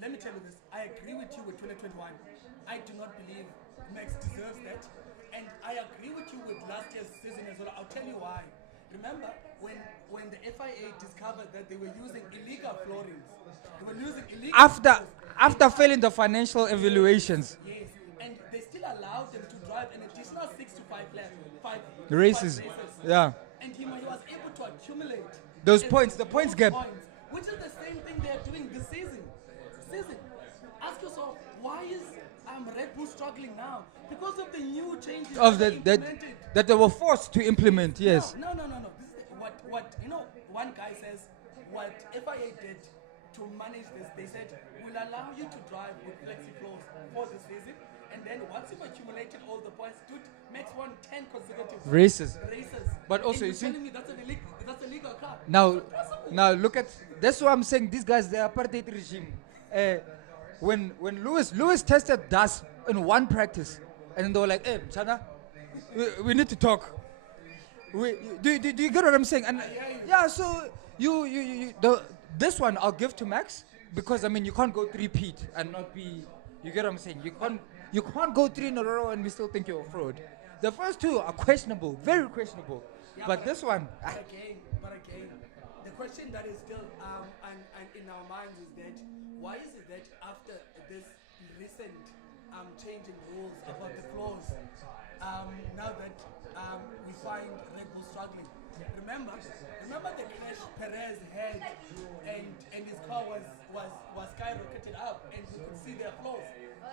let me tell you this. I agree with you with 2021. I do not believe Max deserves that. And I agree with you with last year's season as well. I'll tell you why. Remember when the FIA discovered that they were using illegal floorings. They were using illegal After failing the financial evaluations. Yes, and they still allowed them to drive an additional 6 to 5 laps, Races. Yeah. And he was able to accumulate Those and points, the points gap. which is the same thing they're doing this season. Ask yourself, why is Red Bull struggling now? Because of the new changes Of that they that implemented. that they were forced to implement, yes. No. This is what you know. One guy says what FIA did to manage this. They said we'll allow you to drive with flexi floors for the season, and then once you've accumulated all the points, dude, makes 10 consecutive Races. But And also, you're you see, telling me that's a legal car. now look at, that's what I'm saying. These guys, the apartheid regime. When Lewis tested DAS in one practice, and then they were like, "Hey, Chana, we need to talk." Do you get what I'm saying? And yeah, so this one I'll give to Max because I mean you can't go 3-peat and not be. You get what I'm saying? You can't go 3 in a row and we still think you're a fraud. The first two are questionable, very questionable. But this one, But again, the question that is still and in our minds is that why is it that after this recent change in rules about the floors, now that we find Red Bull struggling? Remember the crash Perez had, and his car was skyrocketed up, and you could see their floors.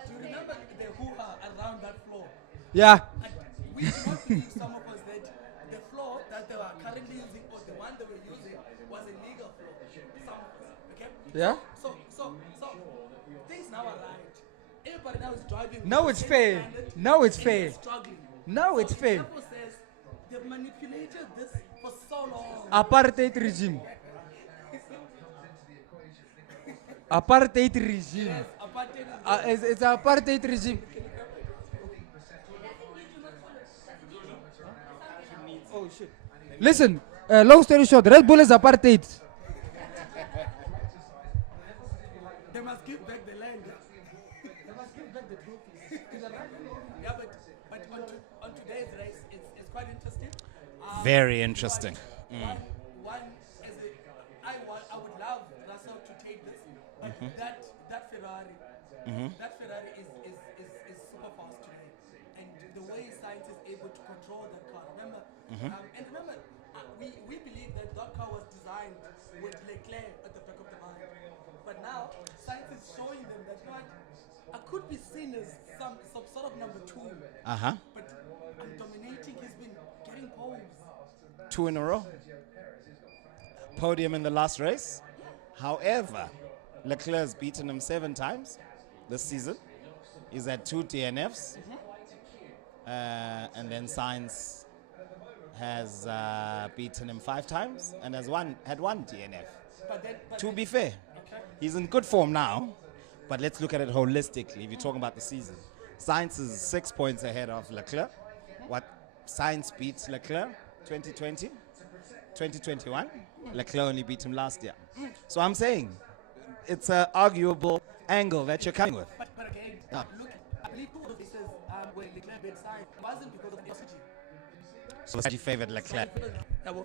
Do you remember the hoo-ha around that floor? yeah, And we do not believe some of us that the floor that they were currently using or the one they were using was a legal floor. Some of us, okay? Yeah. So things now are right. Everybody now is driving. Now with it's the same fair. standard, Now it's and fair. they're struggling. Now So it's fair. Apple says they've manipulated this for so long. Apartheid regime. Apartheid regime. Yes, apartheid is It's an apartheid regime. Oh shit. Listen, long story short, Red Bull is apartheid. They must give back the land. They must give back the trophies. Yeah, but on today's race, it's quite interesting. Very interesting. One is I would love Russell to take this, but that Ferrari, is super fast today, and the way science is able to control that car. Remember, and remember, we believe that car was designed with Leclerc at the back of the mind, but now science is showing them that I could be seen as some sort of number 2. But I'm dominating. He's been getting poles. 2 in a row. Podium in the last race. However, Leclerc has beaten him 7 times this season. He's had 2 DNFs. And then Sainz has beaten him 5 times and had one DNF. But To be fair, he's in good form now, but let's look at it holistically. If you're talking about the season, Sainz is 6 points ahead of Leclerc. What Sainz beats Leclerc 2020, 2021. Leclerc only beat him last year. So I'm saying it's an arguable angle that you're coming with. But again, Ah. look, I believe two of these when Leclerc beat Sainz, it wasn't because of the strategy. So he favored Leclerc. Now when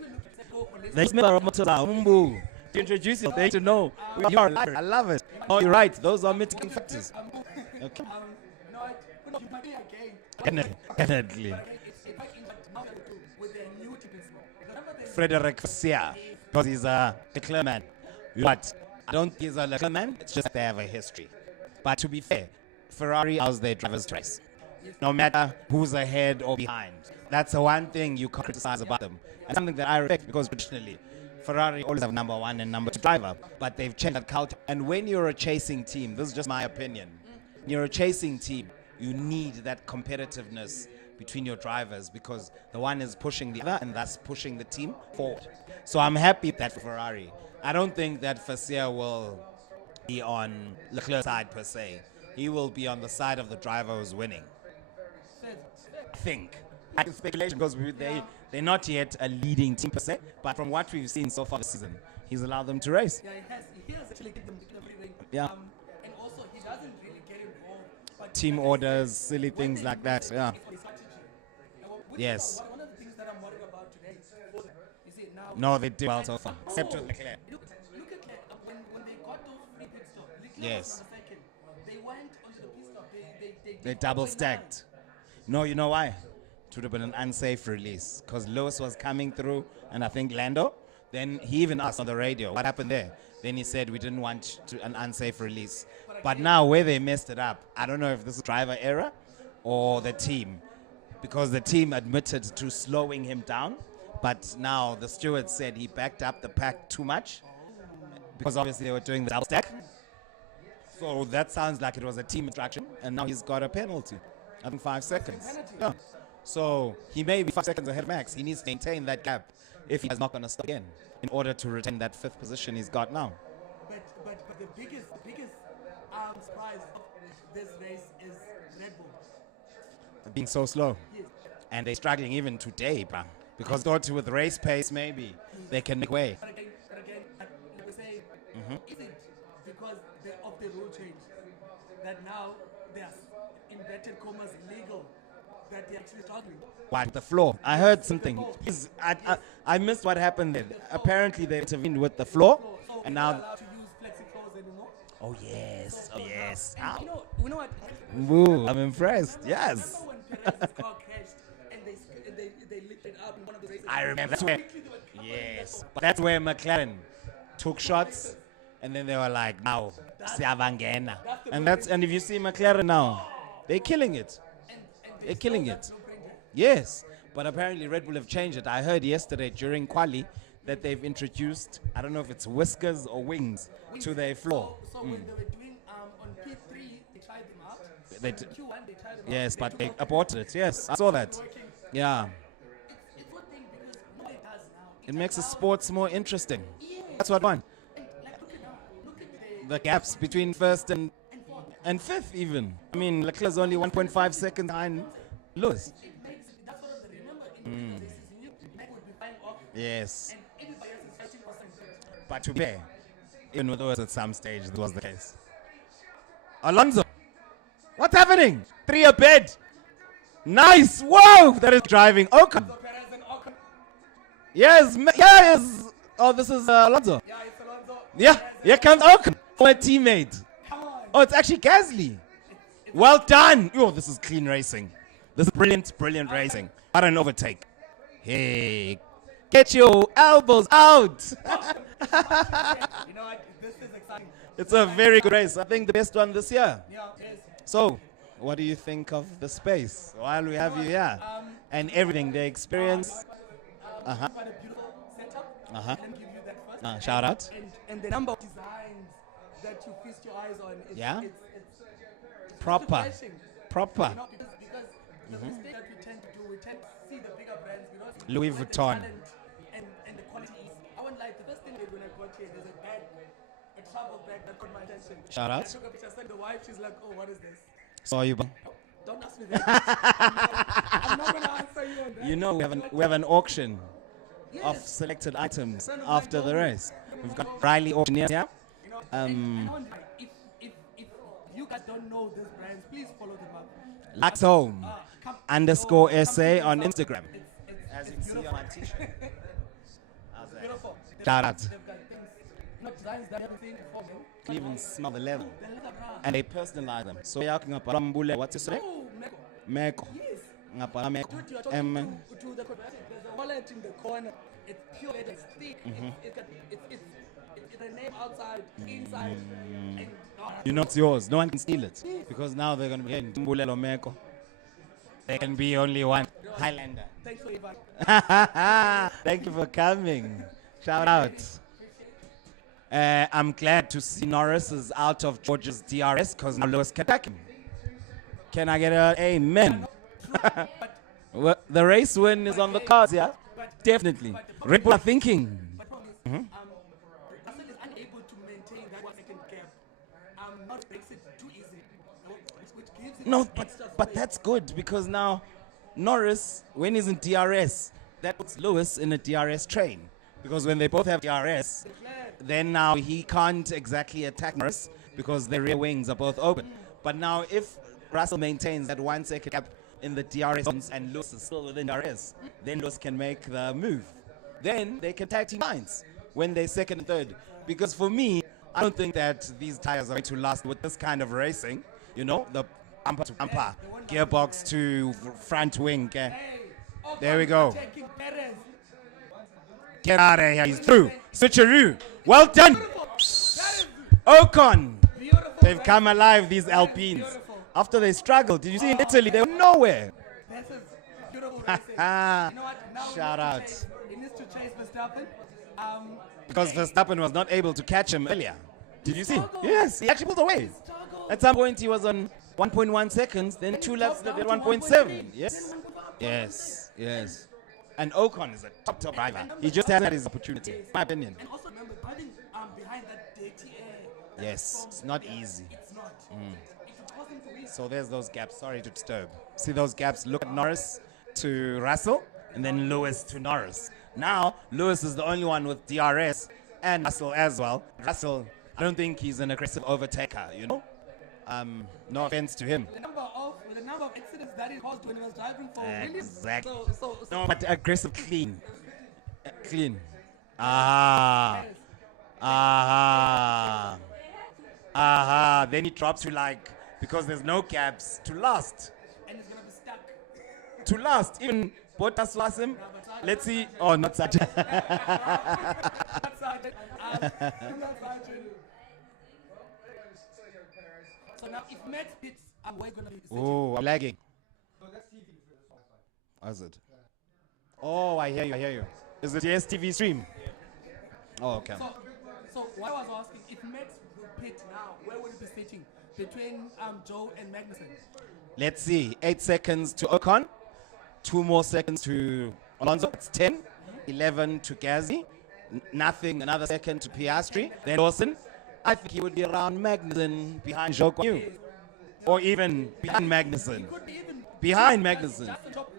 we look at go holistic, Let's make our Motoza Umbu. To introduce you, they need to know. You are right. I love it. Oh, you're right. Those are mitigating factors. Okay. you might be again. Definitely. It might impact how they do with their new tickets. Remember the Frederick Sia, because he's a Leclerc man. But I don't think he's a Leclerc man. It's just they have a history. But to be fair, Ferrari allows their drivers to race. No matter who's ahead or behind. That's the one thing you can't criticize about them. And something that I respect because traditionally, Ferrari always have number 1 and number 2 driver. But they've changed that culture. And when you're a chasing team, this is just my opinion. You're a chasing team. you need that competitiveness between your drivers because the one is pushing the other and thus pushing the team forward. So I'm happy that for Ferrari. I don't think that Fassia will be on Leclerc's side per se. He will be on the side of the driver who's winning. I think. I can speculation because they're not yet a leading team per se, but from what we've seen so far this season, he's allowed them to race. Yeah, he has actually given them everything. Yeah. And also, he doesn't really get involved. But Team like I orders, said, silly when things they like do that. this, Yeah. it's for his strategy. Which Yes. is one of the things that I'm worried about today. You see, now. No, they did well so far, except with Leclerc. Look at when they got to free pit stop. Leclerc Yes. was on the second. They went onto the pit stop. They did double 1.9. stacked. No, you know why? It would have been an unsafe release because Lewis was coming through, and I think Lando. Then he even asked on the radio, what happened there? Then he said we didn't want an unsafe release. But now where they messed it up, I don't know if this is driver error or the team, because the team admitted to slowing him down. But now the steward said he backed up the pack too much because obviously they were doing the double stack. So that sounds like it was a team infraction, and now he's got a penalty. I think 5 seconds. Yeah. So he may be 5 seconds ahead of Max. He needs to maintain that gap if he's not going to stop again in order to retain that 5th position he's got now. But the biggest surprise of this race is Red Bull. Being so slow. Yes. And they're struggling even today, bruh. Because thought with race pace, maybe they can make way. But again, like we say, is it because of the rule change that now they are inverted commas legal that they're actually struggling? What, the floor? I heard something. I missed what happened there. Apparently they intervened with the floor, So and we're not now. allowed to use flexi floors anymore. Oh yes, oh yes. And you know what? Woo, I'm impressed. Yes. Remember when Perez's car crashed and they lifted up in one of the races? I remember. That's So where, quickly they were covering yes, that but that's where McLaren took shots, and then they were like, "Now, siyabangena." And if you see McLaren now, they're killing it. They're killing it. Yes, but apparently Red Bull have changed it. I heard yesterday during quali that they've introduced, I don't know if it's whiskers or wings to their floor. So when they were doing on P3, they tried them out. They On d- Q1, they tried them out. Yes, but took they out- aborted it. Yes, I saw that. working. Yeah, It's a good thing because what it does now, it makes the allows- sports more interesting. Yes. That's what I want. And like look at The gaps between first and fourth. 5th even. I mean, Leclerc's only 1.5 seconds behind Lewis. It makes that's what the remember in the races, Mac would be flying off Yes, and everybody else is fighting for second. but to be, even with Lewis at some stage, this was the case. Alonso, what's happening? 3 a bed. Nice. Whoa, that is driving. Ocon. So Perez and Ocon, Yes, yes. Oh, this is Alonso. yeah, it's Alonso. Yeah, Perez here comes Ocon, my teammate. Come on. Oh, it's actually Gasly. Well done. Oh, this is clean racing. This is brilliant, brilliant racing. What an overtake. Hey, get your elbows out. You know what? This is exciting. It's a very good race. I think the best one this year. Yeah, yes. So, what do you think of the space while we have you here? And everything, the experience. Quite a beautiful setup. Uh-huh. Let me give you that first. Shout out. And the number of designs that you feast your eyes on. Yeah? It's Proper. refreshing. Proper. You know, because the mistake that we tend to do, we tend to see the bigger brands. We don't see Louis where the Vuitton. talent and the quality is. I won't lie, the first thing I did when I got here, there's a travel bag that caught my attention. Shout out. I took a picture, sent the wife, she's like, oh, what is this? Saw you. Don't ask me that. I'm not going to answer you on that. You know, we have an auction of Yes. selected items Friend of mine after the told me. race. We've got Riley auctioneers here. You know, and I won't lie, if you guys don't know these brands, please follow them up. Lax Home Come- _SA come on to this Instagram. It's As you can see beautiful. on my t-shirt. How's that? Beautiful. Shout out. They've got things, designs that I haven't seen before, man. You can even smell the leather. The leather bra. And they personalize them. So you're talking about Mbule, what's his name? Oh, Meko. Meko. Yes. Ngapha Meko. Dude, you are talking to the corporate. There's a wallet in the corner. It's pure leather. It's thick. It's a name outside, inside. And, You know it's yours. No one can steal it. Because now they're going to be getting Mbule or Meko. There can be only one. Highlander. thanks for inviting. Thank you for coming. Shout out. I'm glad to see Norris is out of George's DRS because now Lewis can attack him. Can I get an amen? Well, the race win is on the cards, yeah? Definitely. Red Bull are thinking. But problem is, Russell is unable to maintain that 1 second gap. Not makes it too easy. Which gives it No, extra but space. that's good because now Norris, when he's in DRS, that puts Lewis in a DRS train. Because when they both have DRS, then now he can't exactly attack Norris because the rear wings are both open. But now if Russell maintains that 1 second gap in the DRS zones and Lewis is still within DRS, then Lewis can make the move. Then they can tag team lines when they're second and third. Because for me, I don't think that these tires are going to last with this kind of racing. You know, the bumper to bumper, gearbox to front wing. There we go. Taking Perez. Get out of here. He's through. Switcheroo. Well done. Ocon. Beautiful. They've come alive, these Alpines. After they struggled, did you see in Italy? They were nowhere. This is beautiful racing. You know what? Now he Shout needs to out. chase- He needs to chase Verstappen. Because Verstappen was not able to catch him earlier. Did you see? struggled. Yes, he actually pulled away. Struggle. At some point, he was on 1.1 seconds, then Then two he laps dropped at down to 1.7. 1.3. Yes. Then 1.5. Yes. Yes. And Ocon is a top driver. He just hasn't had his opportunity, in my opinion. And also remember, driving behind that dirty air. Yes, it's not easy. It's not. It will cause him to win. So there's those gaps. Sorry to disturb. See those gaps? Look at Norris to Russell, and then Lewis to Norris. Now, Lewis is the only one with DRS, and Russell as well. Russell, I don't think he's an aggressive overtaker, you know? No offense to him. The number of accidents that he caused when he was driving for Williams. Exactly. So No, but aggressive clean. Clean. Ah. Aha. Aha. Then he drops to like, because there's no gaps, to last. and he's gonna be stuck. To last. Even Bottas lost him. Let's see. Oh, not such. That's Sergeant. Not Sergeant. So now, if Max pits, we're gonna be. Oh, I'm lagging. How's it? Oh, I hear you. Is it yes TV stream? Oh, okay. So what I was asking, if Max would pit now, where would it be sitting between Joe and Magnussen? Let's see. 8 seconds to Ocon. 2 more seconds to Alonso. It's 10. 11 to Gasly. Nothing. Another second to Piastri. Then Lawson. I think he would be around Magnussen behind Zhou Guanyu. Or even behind Magnussen. Could be even Behind Magnussen. just on top.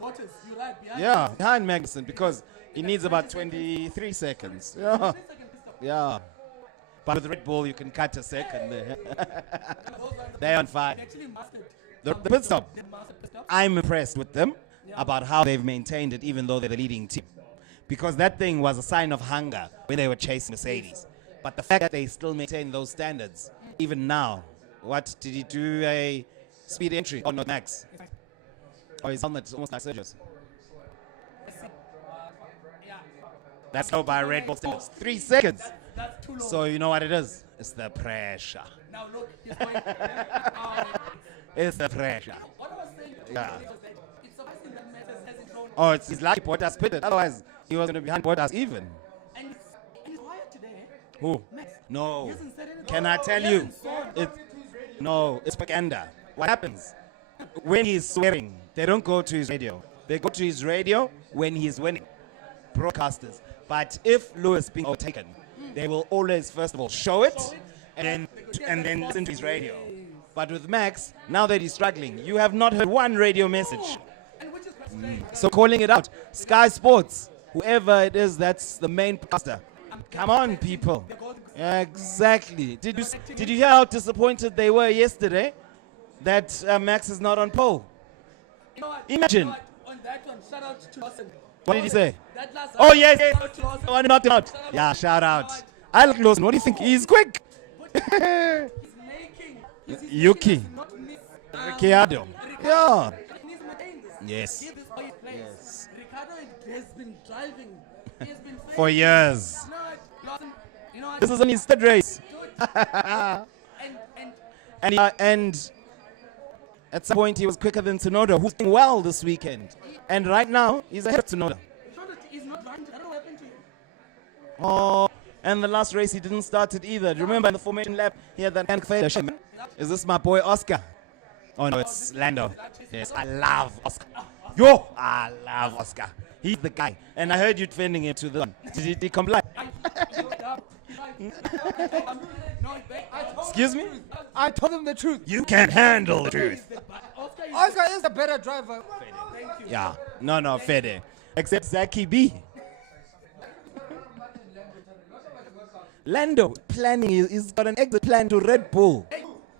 Waters, you're right. Behind. Yeah, behind Magnussen because he needs about 23 seconds. Yeah. Yeah. But with Red Bull, you can cut a second there. They're on fire. They actually mastered. The pit stop. They mastered pit stop. I'm impressed with them about how they've maintained it, even though they're the leading team. Because that thing was a sign of hunger when they were chasing Mercedes. But the fact that they still maintain those standards, even now, what did he do? A speed entry? Oh, not Max. Oh, his helmet's almost like Sergio's. Yeah. That's low by Red Bull standards. 3 seconds. That's too low. So you know what it is? It's the pressure. Now look, he's going. It's the pressure. What I was saying to Yeah. you was that it's surprising that Max has his own. Oh, it's lucky Bottas pitted. Otherwise, he was going to be behind Bottas even. And he's quiet today. Who? Max. No. He hasn't said anything. Can I tell He you? hasn't sworn. No, it's propaganda. What happens? When he's swearing, they don't go to his radio. They go to his radio when he's winning. Broadcasters. But if Lewis being overtaken, they will always, first of all, show it and then listen to his radio. But with Max, now that he's struggling, you have not heard one radio message. And which is quite strange. So calling it out, Sky Sports, whoever it is, that's the main pastor. Come on, people. Exactly. Did you hear how disappointed they were yesterday that Max is not on pole? You know what? Imagine. You know what? On that one, shout out to Lawson. What did he say? That last Oh, round, yes, shout out to Lawson. I want to knock him out. Yeah, shout out. I like Lawson. What do you think? He's quick. He's making. Yuki. He does not miss, Ricciardo. Yeah. He needs to maintain this. Yes. Give this boy his place. Ricardo has been driving. He has been For years. You know what? Lawson, you know what? This is only his third race. And At some point, he was quicker than Tsunoda, who's doing well this weekend. And right now, he's ahead of Tsunoda. he's not driving. I don't know what happened to him. Oh, and the last race, he didn't start it either. Do you remember in the formation lap, he had that hand failure? Is this my boy Oscar? Oh no, it's Lando. Yes, I love Oscar. Yo, I love Oscar. He's the guy. And I heard you defending him to the one. Did he comply? Excuse me? I told him the truth. You can handle the truth. Oscar is a better driver. Yeah. No, fair day. Except Zaki B. Lando planning, he's got an exit plan to Red Bull.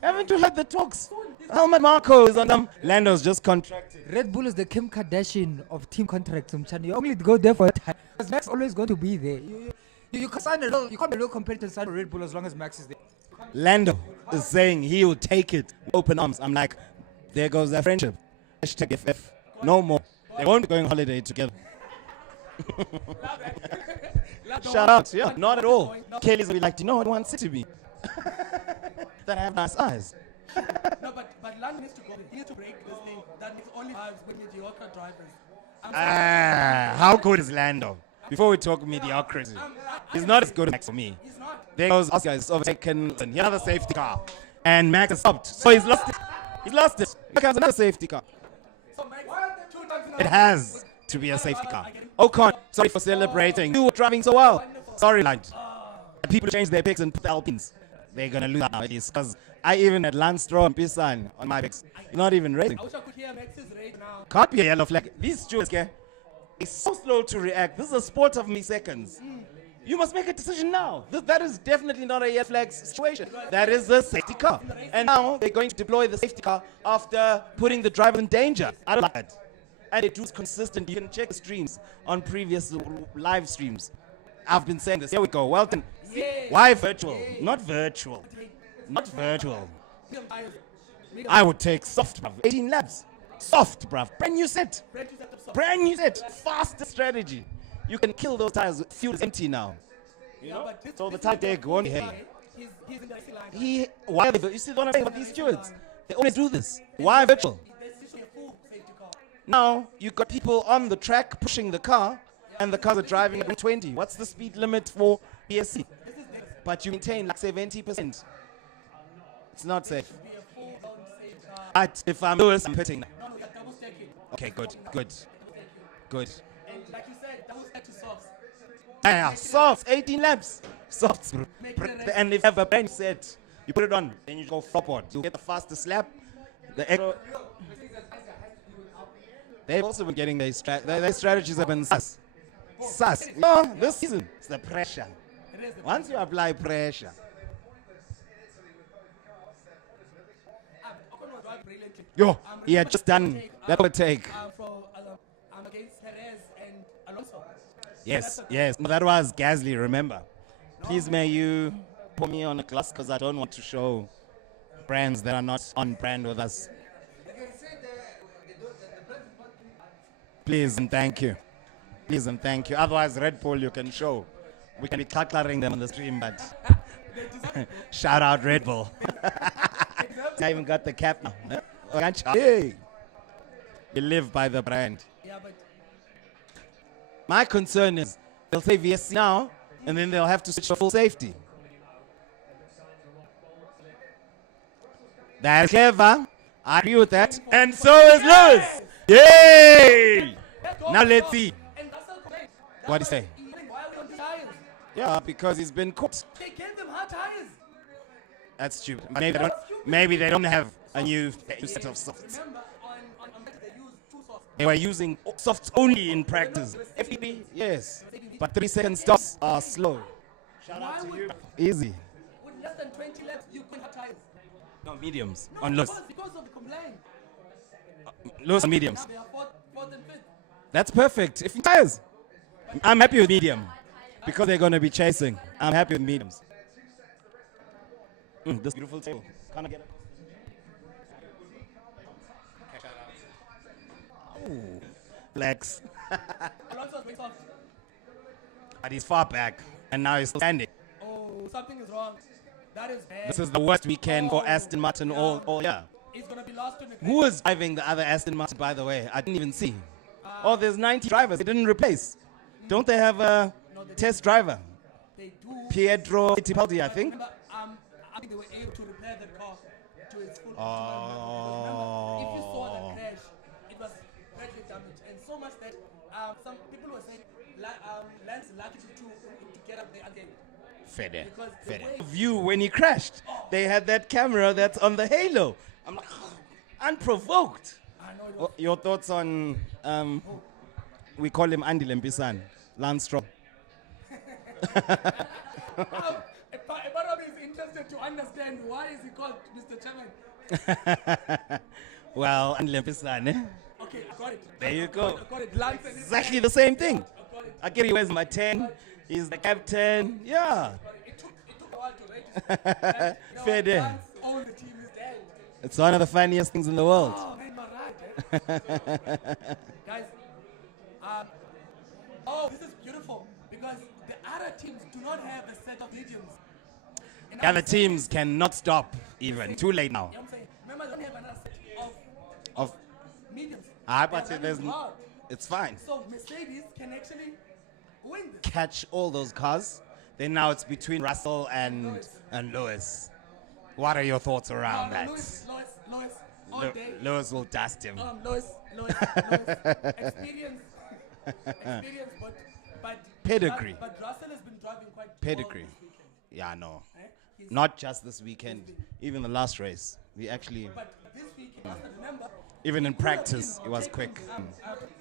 Haven't you heard the talks? Helmut Marko is on them. Lando's just contracted. Red Bull is the Kim Kardashian of team contracts. You only go there for a time. Because Max always going to be there. You can't be a real competitor inside Red Bull as long as Max is there. Lando is saying he will take it with open arms. I'm like, there goes their friendship. Hashtag FF. No more. They won't be going on holiday together. Shout out. Yeah, not at all. Kelly's be like, do you know what one said to me? That I have nice eyes. No, but Lando needs to go. He needs to break this thing that makes only drives with mediocre drivers. How good is Lando? Before we talk mediocrity, he's not as good as Max for me. He's not. There goes Oscar is overtaken another safety car, and Max has stopped, so he's lost it. He's lost it. Here comes another safety car. So Max, 2 times now. It has to be a safety car. Ocon, sorry for celebrating. You were driving so well. Sorry, Lance. People change their picks and put the Alpines. They're gonna lose now at least, because I even had Lance Stroll and Pisan on my picks. He's not even racing. I wish I could hear Max's rate now. Can't be a yellow flag. These stewards, okay? It's so slow to react. This is a sport of milliseconds. You must make a decision now. That is definitely not a yellow flag situation. That is a safety car. And now they're going to deploy the safety car after putting the driver in danger. I don't like that. And they do it consistently. You can check the streams on previous live streams. I've been saying this. Here we go. Well done. Why virtual? Not virtual. Not virtual. I would take soft, bruv. 18 laps. Soft, bruv. Brand new set. Brand new set. Fastest strategy. You can kill those tires. Fuel is empty now. You know? So the tire deck won't be heavy. He's in the racing line. Why? You see what I'm saying about these stewards? They always do this. Why virtual? There's usually a full safety car. Now you got people on the track pushing the car, and the cars are driving at 20. What's the speed limit for PSC? But you maintain like 70%. It's not safe. But if I'm Lewis, I'm pitting now. No, you're double stacking. Okay, good. And like you said, double stack to softs. Yeah, softs, 18 laps. Softs, bro. And if you have a brand new set, you put it on, then you go floorboard. You'll get the fastest lap. They've also been getting their strategies have been sus. No, this season, it's the pressure. Once you apply pressure. Yo, he had just done that overtake. I'm against Perez and Alonso. Yes. No, that was Gasly, remember. Please may you put me on a class because I don't want to show brands that are not on brand with us. Please and thank you. Otherwise, Red Bull you can show. We can be clattering them on the stream, but shout out Red Bull. I even got the cap now. Hey, you live by the brand. Yeah, but My concern is they'll say VSC now, and then they'll have to switch to full safety. That's clever. I agree with that. And so is Lewis. Yay! Now let's see. and that's the complaint. What do you say? Why are we on tires? Yeah, because he's been cooked. They gave them hard tires. That's stupid. Maybe they don't have a new set of softs. Remember, on they use 2 softs. They were using softs only in practice. FPP, yes. But 3-second stops are slow. Why would, Easy. with less than 20 laps, you couldn't have tires? No, mediums. On Lewis. Because of the complaint. Lewis on mediums. They are fourth and fifth. That's perfect. If tires. I'm happy with medium. Because they're going to be chasing. I'm happy with mediums. This beautiful table. Can I get it? Ooh, flex. Alonso's way soft. But he's far back. And now he's still standing. Oh, something is wrong. That is bad. This is the worst weekend for Aston Martin all year. He's going to be lost in the Who is driving the other Aston Martin, by the way? I didn't even see. Oh, there's 90 drivers. They didn't replace. Don't they have a test driver? They do. Pietro Fittipaldi, I think. Remember, I think they were able to repair the car to its full Remember, if you saw the Oh. crash, it was badly damaged, and so much that some people were saying Lance lucky to get up there again. Fair there. Because the Fair there. way- View when he crashed, they had that camera that's on the halo. I'm like, unprovoked. I know it was. Your thoughts on we call him Andy Lempisan, Lance Stroll. A part of me is interested to understand why is he called Mr. Chairman. Well, Andy Lempisan, eh? Okay, I got it. There you I go. got it. Lance and his- Exactly the same thing. I got it. I get he wears my 10. He's the captain. Yeah. It took a while to register. Fair day. Lance owns the team is dead. It's one of the funniest things in the world. Oh, man, my right, eh? Guys, oh, this is beautiful because the other teams do not have a set of mediums. And The other teams cannot stop even. Too late now. You know what I'm saying? Remember, they don't have another set Of mediums. but They're there's running hard. it's fine. So Mercedes can actually win this. Catch all those cars. Then now it's between Russell and Lewis. What are your thoughts around that? Lewis, all Lew- day. Lewis will dust him. Lewis. Experience, but Pedigree. But Russell has been driving quite Pedigree. well this weekend. Yeah, I know. Eh? He's- Not just this weekend. Even the last race. We actually, But this weekend, you must remember, even in he could have practice, been it was taking, quick.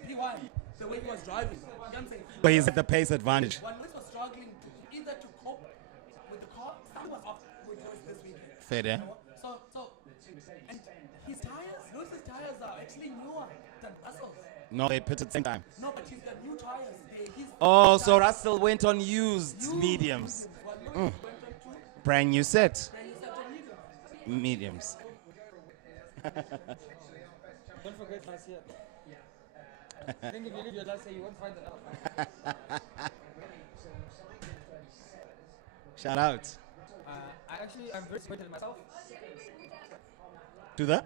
P1, the way he was driving. You know what I'm saying? But he's at the pace advantage. When Lewis was struggling either to cope with the car, he was off with Lewis this weekend. Fair there. So, and his tires, Lewis's tires are actually newer than Russell's. No, they pitted at the same time. No, but he's got new tires. He's Oh, so Russell went on used mediums. Well, Lewis went on two, Brand new set. and he's at the medium. Mediums. Don't forget last year. I think if you leave your last year, you won't find it out. Shout out I'm very disappointed in myself. to that.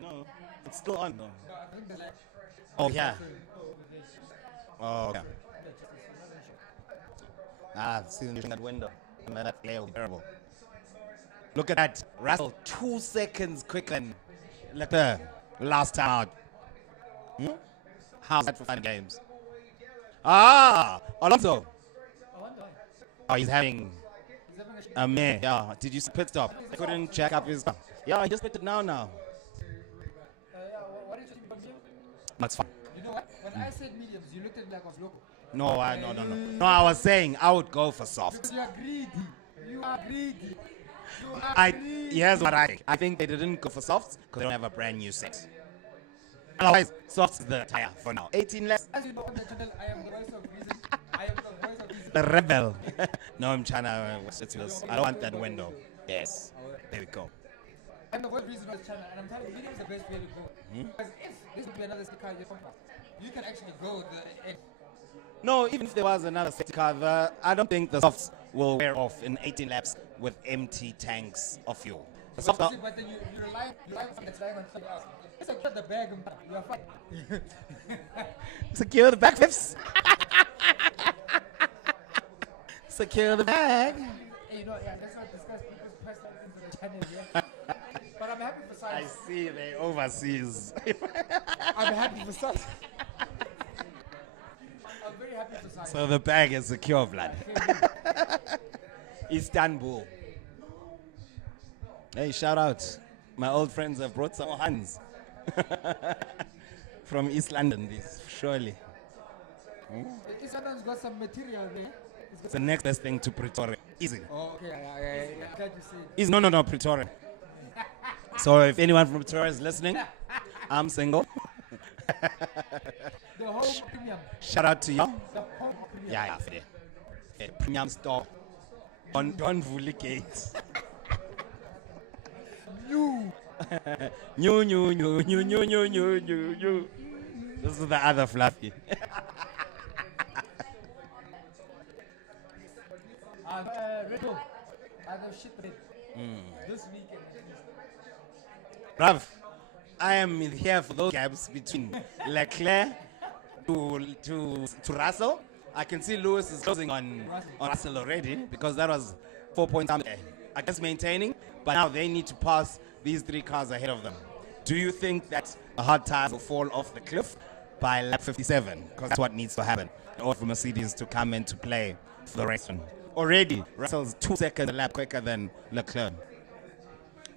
No, it's still on though. No, I think there's like Oh yeah. Oh yeah. See that window. Man, that glare was terrible. Look at that. Russell 2 seconds quicker than like the last time out. How's that for fun games? Alonso. Oh, he's having a meh. Yeah. Did you see pit stop? They couldn't check up his car. Yeah, he just picked it now. yeah, what did you think from here? That's fine. You know what? When I said mediums, you looked at me like I was local. No. No, I was saying I would go for soft. Because you are greedy. You are greedy. You are greedy. Here's what I think. I think they didn't go for softs because they don't have a brand new set. Otherwise, softs is the tire for now. 18 less. As you know on the channel, I am the voice of reason. I am the voice of reason. The rebel. No, I'm trying to. I don't want that window. Yes. There we go. I'm the voice of reason on this channel, and I'm telling you, medium is the best way to go. Because if this would be another sticker in your contract, you can actually go the end. No, even if there was another safety car, I don't think the softs will wear off in 18 laps with empty tanks of fuel. The softs are, But then you rely on the lying on something else. It's like the bag, you are fine. secure the back flips. Secure the bag. Hey, you know, yeah, let's not discuss people's personal things on the channel, yeah. But I'm happy for I science. see they overseas. I'm happy for science. I'm very happy for science. So the bag is secure, blood. Istanbul. Hey, shout out. My old friends have brought some hands. From East London, this, surely. This one's got some material there. It's the next best thing to Pretoria. Easy. Oh, okay, yeah. Glad you see. Easy. No, Pretoria. So if anyone from Pretoria is listening, I'm single. The home premium. Shout out to you. The home premium. Yeah, fair. Premium store. On Don Vuli Gate. New. This is the other fluffy. Red Bull. I have shit red. This weekend. Bruv, I am here for those gaps between Leclerc to Russell. I can see Lewis is closing on Russell already because that was 4 points. I guess maintaining, but now they need to pass these 3 cars ahead of them. Do you think that the hard tires will fall off the cliff by lap 57? Because that's what needs to happen in order for Mercedes to come into play for the race. Already, Russell's 2 seconds a lap quicker than Leclerc.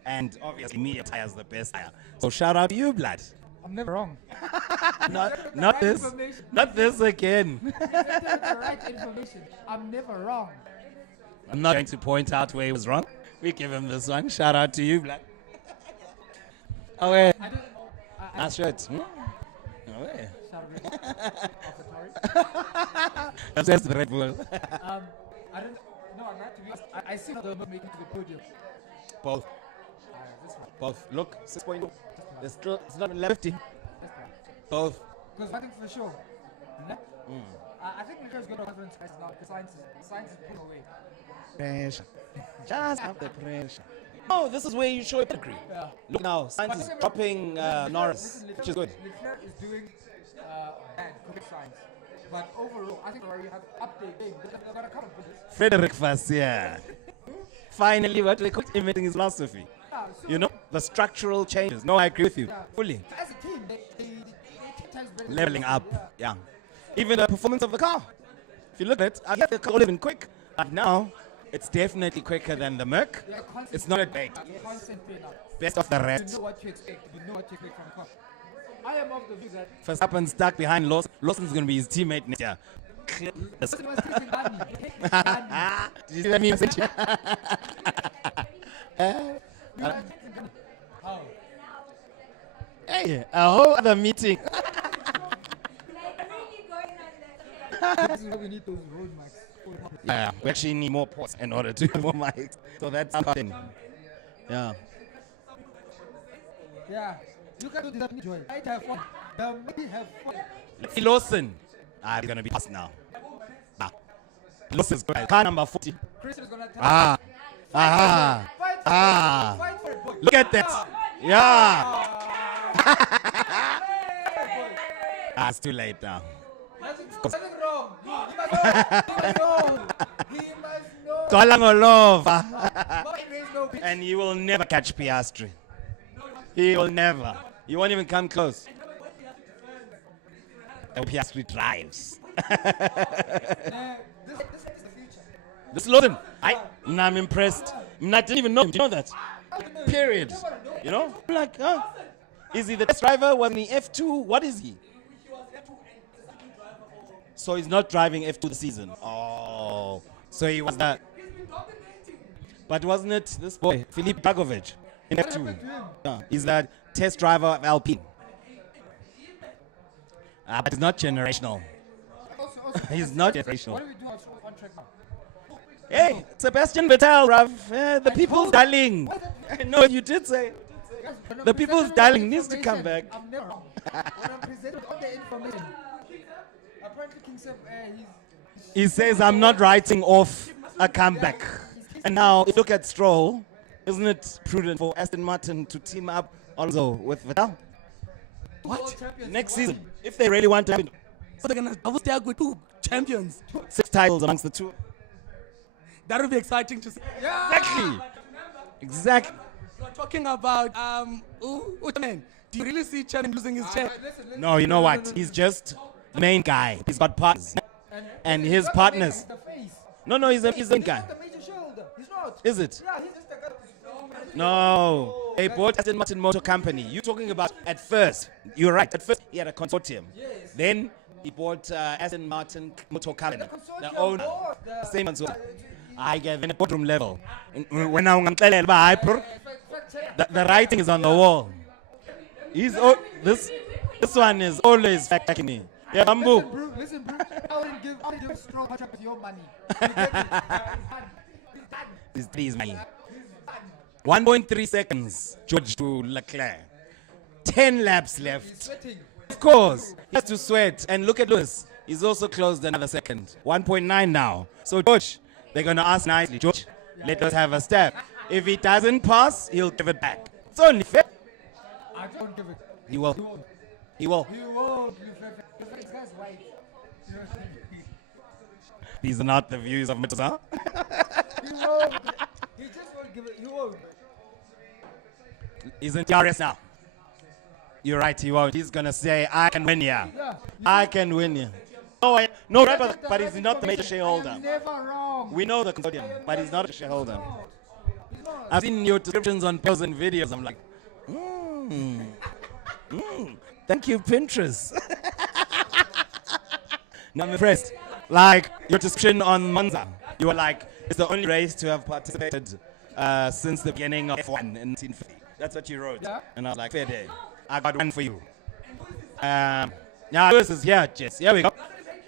And obviously, medium tire is the best tire. So shout out to you, Blood. I'm never wrong. Not this. Not this again. The right information. I'm never wrong. I'm not going to point out where he was wrong. We give him this one. Shout out to you, Blood. Oh, wait. Nice shirt. Oh, wait. That's just the Red Bull. I don't. No, I'm not. To be honest, I see the making to the podium. Both. This one. Both. Look, 6.2. It's not 11.50. Both. Because one thing for sure. No? I think we're just going to confidence guys now. The science is put away. Pressure. Just have the pressure. Oh, this is where you show your pedigree. Yeah. Look now, Sainz is dropping Norris, which is good. Leclerc is doing bad, correct science. But overall, I think Ferrari have update game. They're going to come up with this. Frederick Fassia. Finally, what they call implementing his philosophy. Yeah, so You know, the structural changes. No, I agree with you. Fully. as a team, they 10 times better. Leveling up. Yeah. Even the performance of the car. If you look at it, I guess the car would have been quick. But now, it's definitely quicker than the Merc. They're constant- It's not a debate. constant pay now. Best of the You rest. know what to expect. You know what to expect from car. I am of the view that Verstappen stuck behind Lawson. Lawson's going to be his teammate next year. Lawson was taking money. Money. Did you see that message? How? Hey, a whole other meeting. This is why we need those road marks. Yeah, we actually need more ports in order to have more mics. So that's something. Yeah. Yeah. You can do that. Enjoy. I have fun. The money have fun. Let's see Lawson. He's going to be passed now. Lawson's good. Car number 40. Chris is gonna tell Ah. fight for it, boy. Look at that. Yeah. It's too late now. Nothing wrong. He must know. He must know. Twalango There is no bitch. And he will never catch Piastri. He will never. He won't even come close. And Piastri drives. This is the future. This is Lawson. I'm impressed. I didn't even know him. Do you know that? Period. You know? I'm like, huh? Is he the best driver? Was he F2? What is he? So he's not driving F2 this season. Oh. So he was that. But wasn't it this boy, Filip Dragovic, in F2? Yeah. He's that test driver of Alpine. But it's not generational. He's not generational. What do we do on track now? Hey, Sebastian Vettel, bruv. The people's darling. No, you did say. The people's darling needs to come back. I'm never wrong. When I'm presented all the information, apparently King Seb, He says, I'm not writing off a comeback. And now, if you look at Stroll, isn't it prudent for Aston Martin to team up also with Vettel? What? Next season, if they really want to have So they're gonna double stack with 2 champions. 6 titles amongst the 2. That would be exciting to see. Exactly. We're talking about man. Do you really see Chen losing his chair? No, you know what? He's just the main guy. He's got partners. And his partners. No, he's the main guy. He's not. Is it? Yeah, he's just a guy. No. They bought Aston Martin Motor Company. You're talking about at first. You're right. At first, he had a consortium. Yes. Then he bought Aston Martin Motor Company. The owner. Same as well. I get in a boardroom level. When I'm the writing is on the wall. This one is always fact-checking me. Yeah, Bamboo. Listen, Brew. I wouldn't give a strong contract with your money. You get it? This is money. 1.3 seconds, George to Leclerc. 10 laps He's left. sweating. Of course, he has to sweat. And look at Lewis. He's also closed another second. 1.9 now. So, George, they're going to ask nicely, George, let us have a step. If he doesn't pass, he'll give it back. It's only fair. I don't give it. He will. He will. He won't. This guy's white. These are not the views of Motoza. He won't. He just won't give it. He won't. He's in TRS now. You're right, he won't. He's going to say, I can win here. I can win here. No, right, but he's not the major shareholder. Never wrong. We know the consortium, but he's not a shareholder. I've seen your descriptions on posts and videos. I'm like, thank you, Pinterest. No, I'm impressed. Like your description on Monza, you were like, it's the only race to have participated since the beginning of F1 in 1950. That's what you wrote. Yeah. And I was like, fair day. I got one for you. Now, Lewis is here, Jess. Here we go.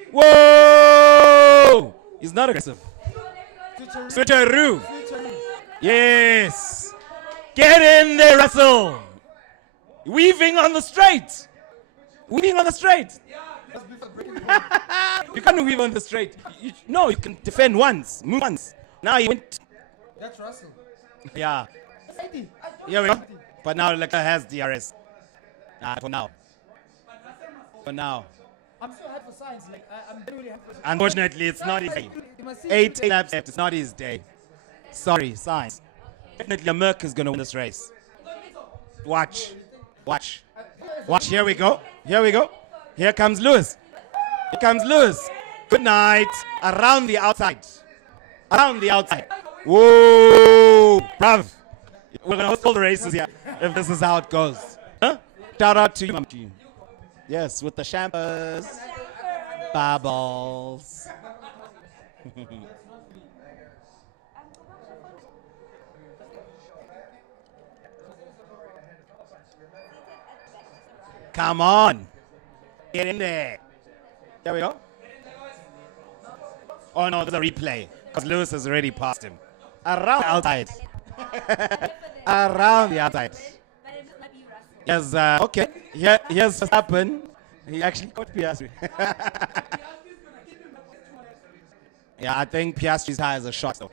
Whoa! He's not aggressive. Switcheroo. Yes. Get in there, Russell. Weaving on the straight. Weaving on the straight. You can't weave on the straight. No, you can defend once, move once. Now you went. That's Russell. Yeah. Here we go. But now Leclerc has DRS. For now. For now. I'm so hard for science. Like, I'm really happy. Unfortunately, it's not his day. 8 laps left. It's not his day. Sorry, science. Definitely, Merck is going to win this race. Watch. Watch. Watch. Here we go. Here we go. Here comes Lewis. Here comes Lewis. Good night. Around the outside. Around the outside. Whoa. Bruv. We're going to host all the races here if this is how it goes. Huh? Shout out to you, Mamchi. Yes, with the champers. Bubbles. Come on. Get in there. There we go. Oh no, there's a replay. Because Lewis has already passed him. Around the outside. Around the outside. Yes, okay. Here's what's happened. He actually caught Piastri. Yeah, I think Piastri's high as a shot though.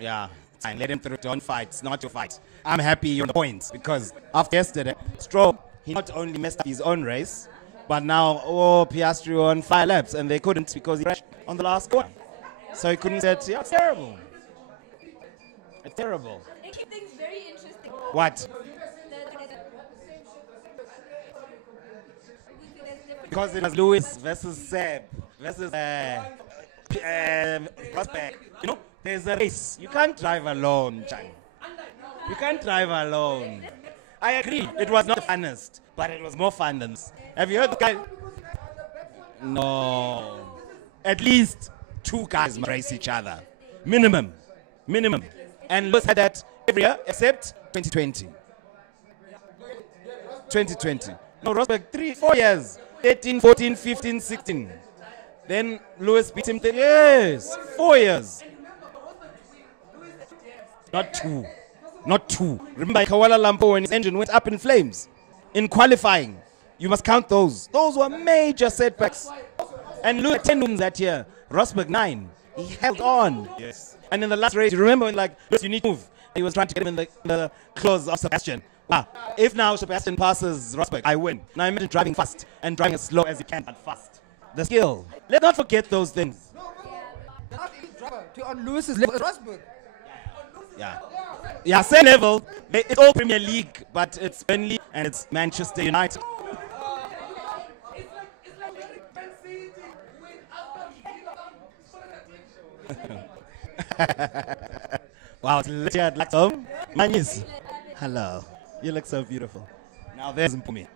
Yeah, fine. Let him through. Don't fight. It's not your fight. I'm happy you're on the points because after yesterday, Stroll, he not only messed up his own race, but now, Piastri won 5 laps and they couldn't because he crashed on the last corner. So he couldn't say, yeah, it's terrible. It's terrible. They keep things very interesting. What? Because it was Lewis versus Seb versus Rosberg. You know, there's a race. You can't drive alone, Chan. You can't drive alone. I agree. It was not the funnest, but it was more fun than this. Have you heard the guy? No. At least 2 guys must race each other. Minimum. Minimum. And Lewis had that every year except 2020. 2020. No, Rosberg, 3-4 years. 13, 14, 15, 16. Then Lewis beat him. Yes, 4 years. Not 2. Not 2. Remember Kuala Lumpur when his engine went up in flames? In qualifying. You must count those. Those were major setbacks. And Lewis 10 wins that year. Rosberg 9. He held on. Yes. And in the last race, you remember when like, you need to move. He was trying to get him in the claws of Sebastian. If now Sebastian passes Rosberg, I win. Now imagine driving fast and driving as slow as you can, but fast. The skill. Let's not forget those things. On Lewis's level, Rosberg. Yeah. Yeah, same level. It's all Premier League, but it's Burnley and it's Manchester United. Wow, it's legit at Laxom. Manis. Hello. You look so beautiful. Now there's Mpumi.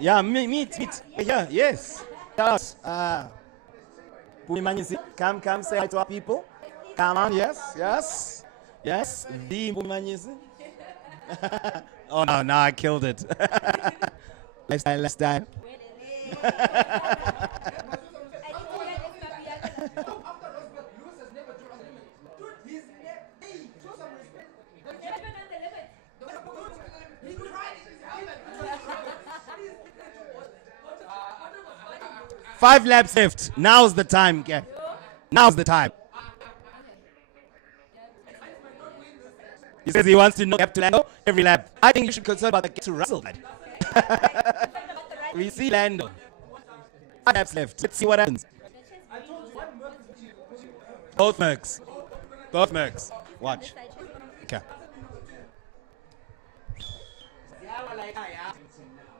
Yeah, meet. Yeah, yes. Yes. Mpumi Manisi, come say hi to our people. Come on, yes. The Mpumi Manisi. Oh no, now I killed it. Lifestyle. Five laps left. Now's the time, Kev. Now's the time. He says he wants to know gap to Lando every lap. I think you should concern about the gap to Russell. We see Lando. 5 laps left. Let's see what happens. Both Mercs. Both Mercs. Watch. Okay.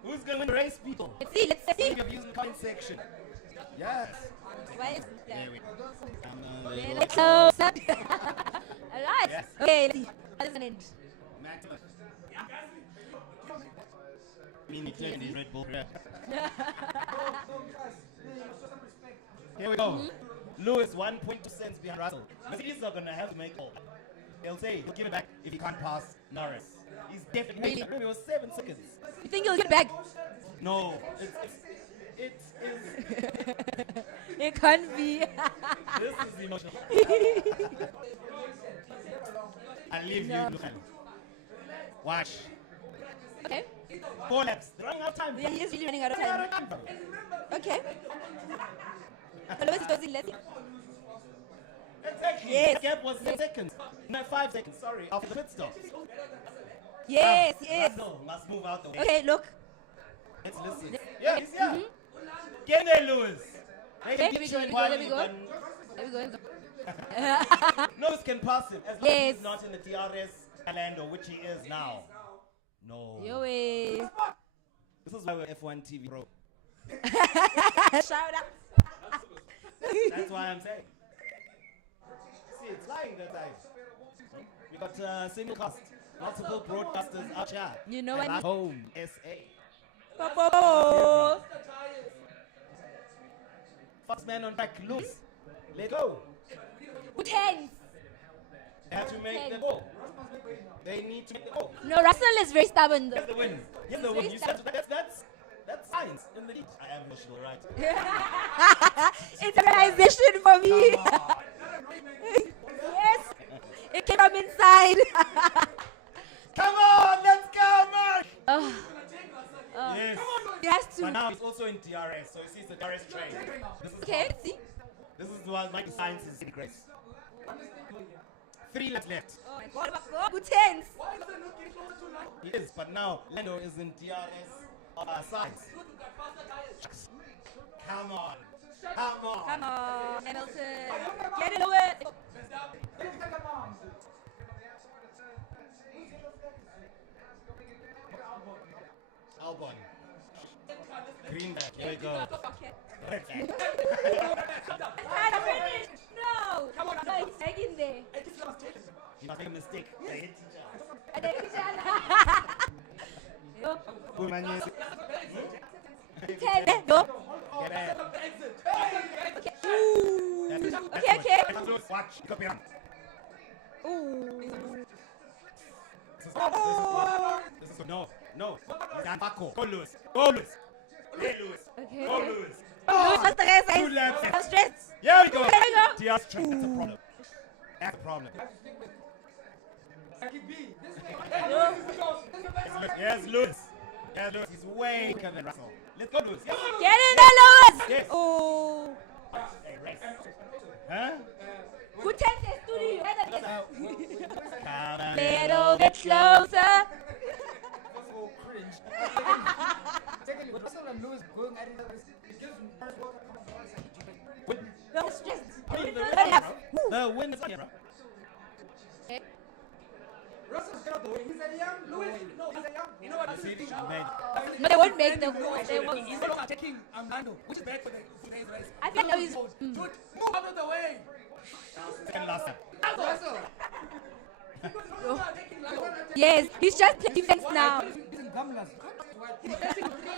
Who's going to win the race, people? Let's see. Leave your views in the comment section. Yes. Why is There we go. let's close up. All right. Yes. Okay, let's see. What is an end? Maximus. Mini clearly is Red Bull. Here we go. Lewis 1.2 cents behind Russell. Mercedes are going to have to make all. He'll say he'll give it back if he can't pass Norris. He's definitely. Really? Remember, it was 7 seconds. You think you'll get back? No, it is. It can't be. This is emotional. I'll leave you, Lucan. Watch. Okay. 4 laps. They're running out of time. Yeah, he is really running out of They're time. out of time, bro. Okay. So Lewis is closing. Let's see. Exactly. Yes. The gap was 10 seconds. No, 5 seconds. Sorry, after the pit stop. Yes, yes. Russell must move out the way. Okay, look. Let's listen. Yeah, he's here. Get there, Lewis. Okay, there we go. There we go. Lewis can pass him as long Yes. as he's not in the DRS Orlando, which he is now. No. Yo way. This is why we're F1 TV, bro. Shout out. That's why I'm saying. See, it's lying that time. We got single cast, multiple broadcasters out here. You know and what? at home, SA. Oh. First man on track, Lewis. Let go. Good hands. They have to make the goal. They need to make the goal. No, Russell is very stubborn though. Here's the win. Here's the win. You said that's science in the lead. I am emotional, right? It's a realization for me. Yes. It came from inside. Come on, let's go, Mark! Oh. Yes. He has to. But now he's also in DRS, so he sees the DRS train. This is Okay, let's see. This is what Mighty Science is in grace. 3 laps left. Oh my God, good hands. He is, but now Lando is in DRS sides. Come on. Come on. Come on, Hamilton. Get it away. Albon. Green back. Here we go. Okay. Red back. Had a finish. No. Come on, no, he's hanging there. You must make a mistake. They hit each And then he's Yo. other. Ten. Go. Get ahead. Okay. Ooh. That's it. Okay, okay. That's it. Watch. Go behind. Ooh. This is good. No. He's Paco. Go Lewis. Go Lewis. Hey Lewis. Okay. Go Lewis. Lewis, what's the rest? Good laps. I'm stressed. Here we go. There we go. DRS train. That's a problem. That's a problem. Yes, Lewis. Yes, Lewis. He's way quicker than Russell. Let's go, Lewis. Yes. Get in there, Lewis. Yes. Oh. Hey, race. Huh? Good time to studio. Come on. Little bit closer. Secondly, with Russell and Lewis going at it, it gives No stress. I mean, the win is here, bro. Russell's got the way. He's a young Lewis. No, he's a young. You know what? See, she made. No, they won't make them. They won't. He's not attacking Armando, which is bad for his race. I think now he's. Dude, move out of the way. Second last time. Russell. Yes, he's just playing defense now.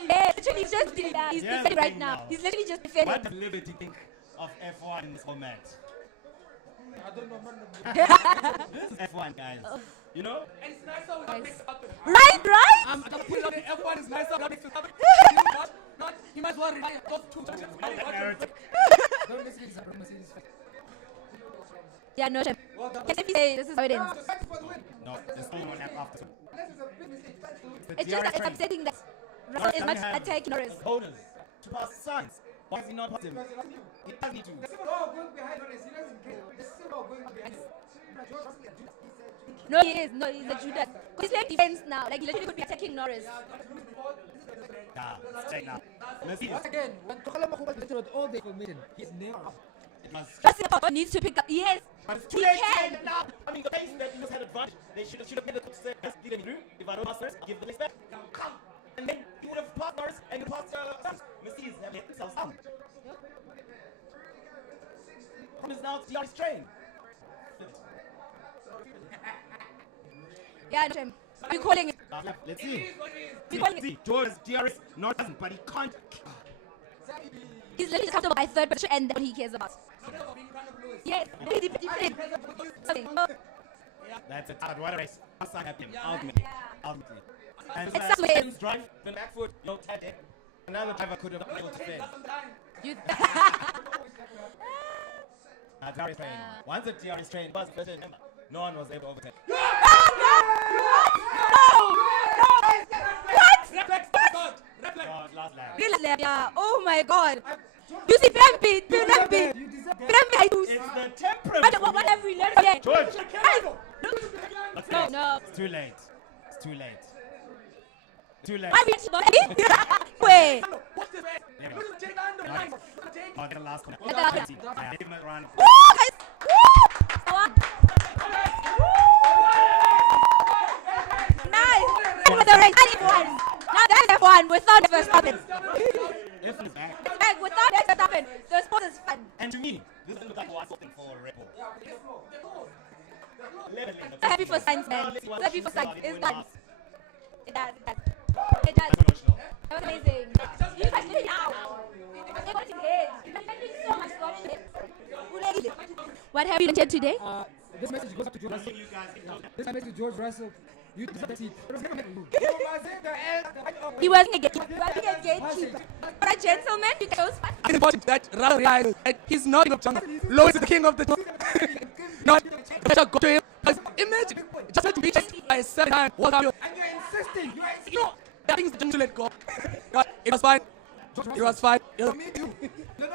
Yeah, literally he's just he's Yes, defending right now. now. He's literally just What defending. does Liberty think of F1 in this format? This is F1, guys. You know? And it's nicer without mixed up. Right, right? I'm going to put it on the F1 is nicer without mixed up. Not, you might as well rely on those two. That narrative. Don't Mercedes, bro. Mercedes. Yeah, no shame. Can if you say this is how it ends? No, there's still one lap after. It's just that it's upsetting that Russell is much attacking Norris. Bonus to pass the signs. Why is he not passing? He does need to. No, he is. No, he's a Judas. Because he's playing defense now. Like, he literally could be attacking Norris. Straight now. Mercedes. Once again, when Tokalama was with all the information, he's never up. It was Just needs to pick up. Yes, But it's too he late can. now. I mean, the pace that he was had advantage. They should have made the coach say, let's lead him through. If I don't pass first, I'll give the race back. Now come. And then he would have passed Norris and passed Mercedes have hit themselves down. Problem is now it's DR's train. Yeah, Jim. Are you calling it? Let's see. You calling it? See, George DRS not doesn't, but he can't. He's literally just comfortable by third position, and that's what he cares about. Yes, he did. That's it. What a race. Outside him. Ultimately. Ultimately. And It's such a way. Tim's drive, the back foot, no tag it. Another driver could have been able to finish. You DRS train. Once the DRS train was better, remember, no one was able to overtake. Last lap. Yeah. Oh my God. You see, Brambi, I lose. It's the temperament. What have we learned today? George. No, no. It's too late. It's too late. Too late. Why we wait. Oh, the last one. Let the last one. Yeah, give him a run. Woo, guys. Nice. With the race, now that's F1 without Verstappen. Like, without Verstappen, the sport is fun. And to me, this doesn't look like what's something for Red Bull. So happy for science, man. So happy for science. It's fun. It does. It does. That was amazing. You guys did it now. They got his head. You're spending so much time. What have you learned today? This message goes up to George Russell. This message to George Russell. You deserve the seat. He wasn't a gatekeeper. But a gentleman, you chose fast. It's important that Russell realizes that he's not king of jungle. Lewis is the king of the not better go to him. Imagine, just let to beat us by a certain time. What are you? And you're insisting. No, that thing's to let go. God, it was fine. It was fine. For me, you. No.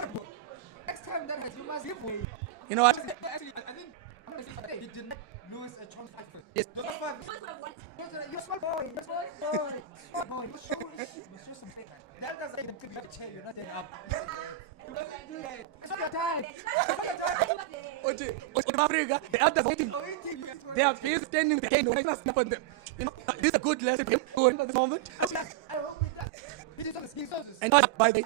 Next time that has you must give for you. You know what? Actually, I think I'm going to say he did not lose a chance fight first. Yes. You're small boy. Small boy. You show some faith. That doesn't mean you have a chair. You're not getting up. It's not your time. Africa, the elders waiting. They are busy standing the cane. You know, this is a good lesson for him to remember this moment. And not by the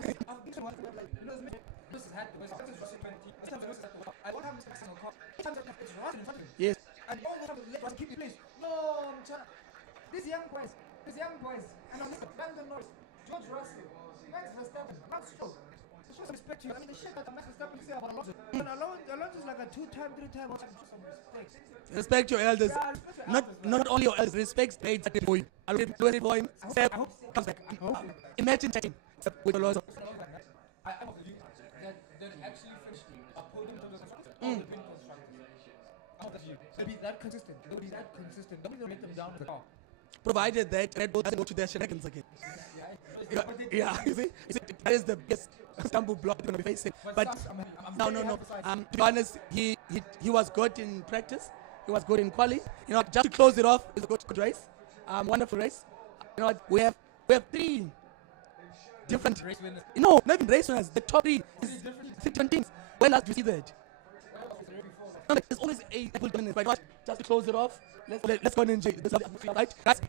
yes. And all the time let keep the place. No, these young boys, and I'm Brandon Norris, George Russell, Max Verstappen, Max Stroll. Show some respect to you. I mean, the shit that Max Verstappen say about Alonso. Alonso is like a 2-time, 3-time. Show some respect. Respect your elders. Not only your elders, respect the age that they for you. I'll do it for him. Step comes back. Imagine chatting with Alonso. I believe that actually finished a podium to the constructor. All the pin constructors. I hope that you. They'll be that consistent. Don't make them down to the car. Provided that Red Bull doesn't go to their shenanigans again. Yeah, you see, that is the biggest stumble block they're going to be facing. But no. To be honest, he was good in practice. He was good in quali. You know, just to close it off, it's a good race. Wonderful race. You know what? We have 3 different Race winners. No, not even race winners. The top 3 is 3 different teams. When last did you see that? No, there's always a good dominance. But just to close it off, let's go and enjoy this. Right? Guys,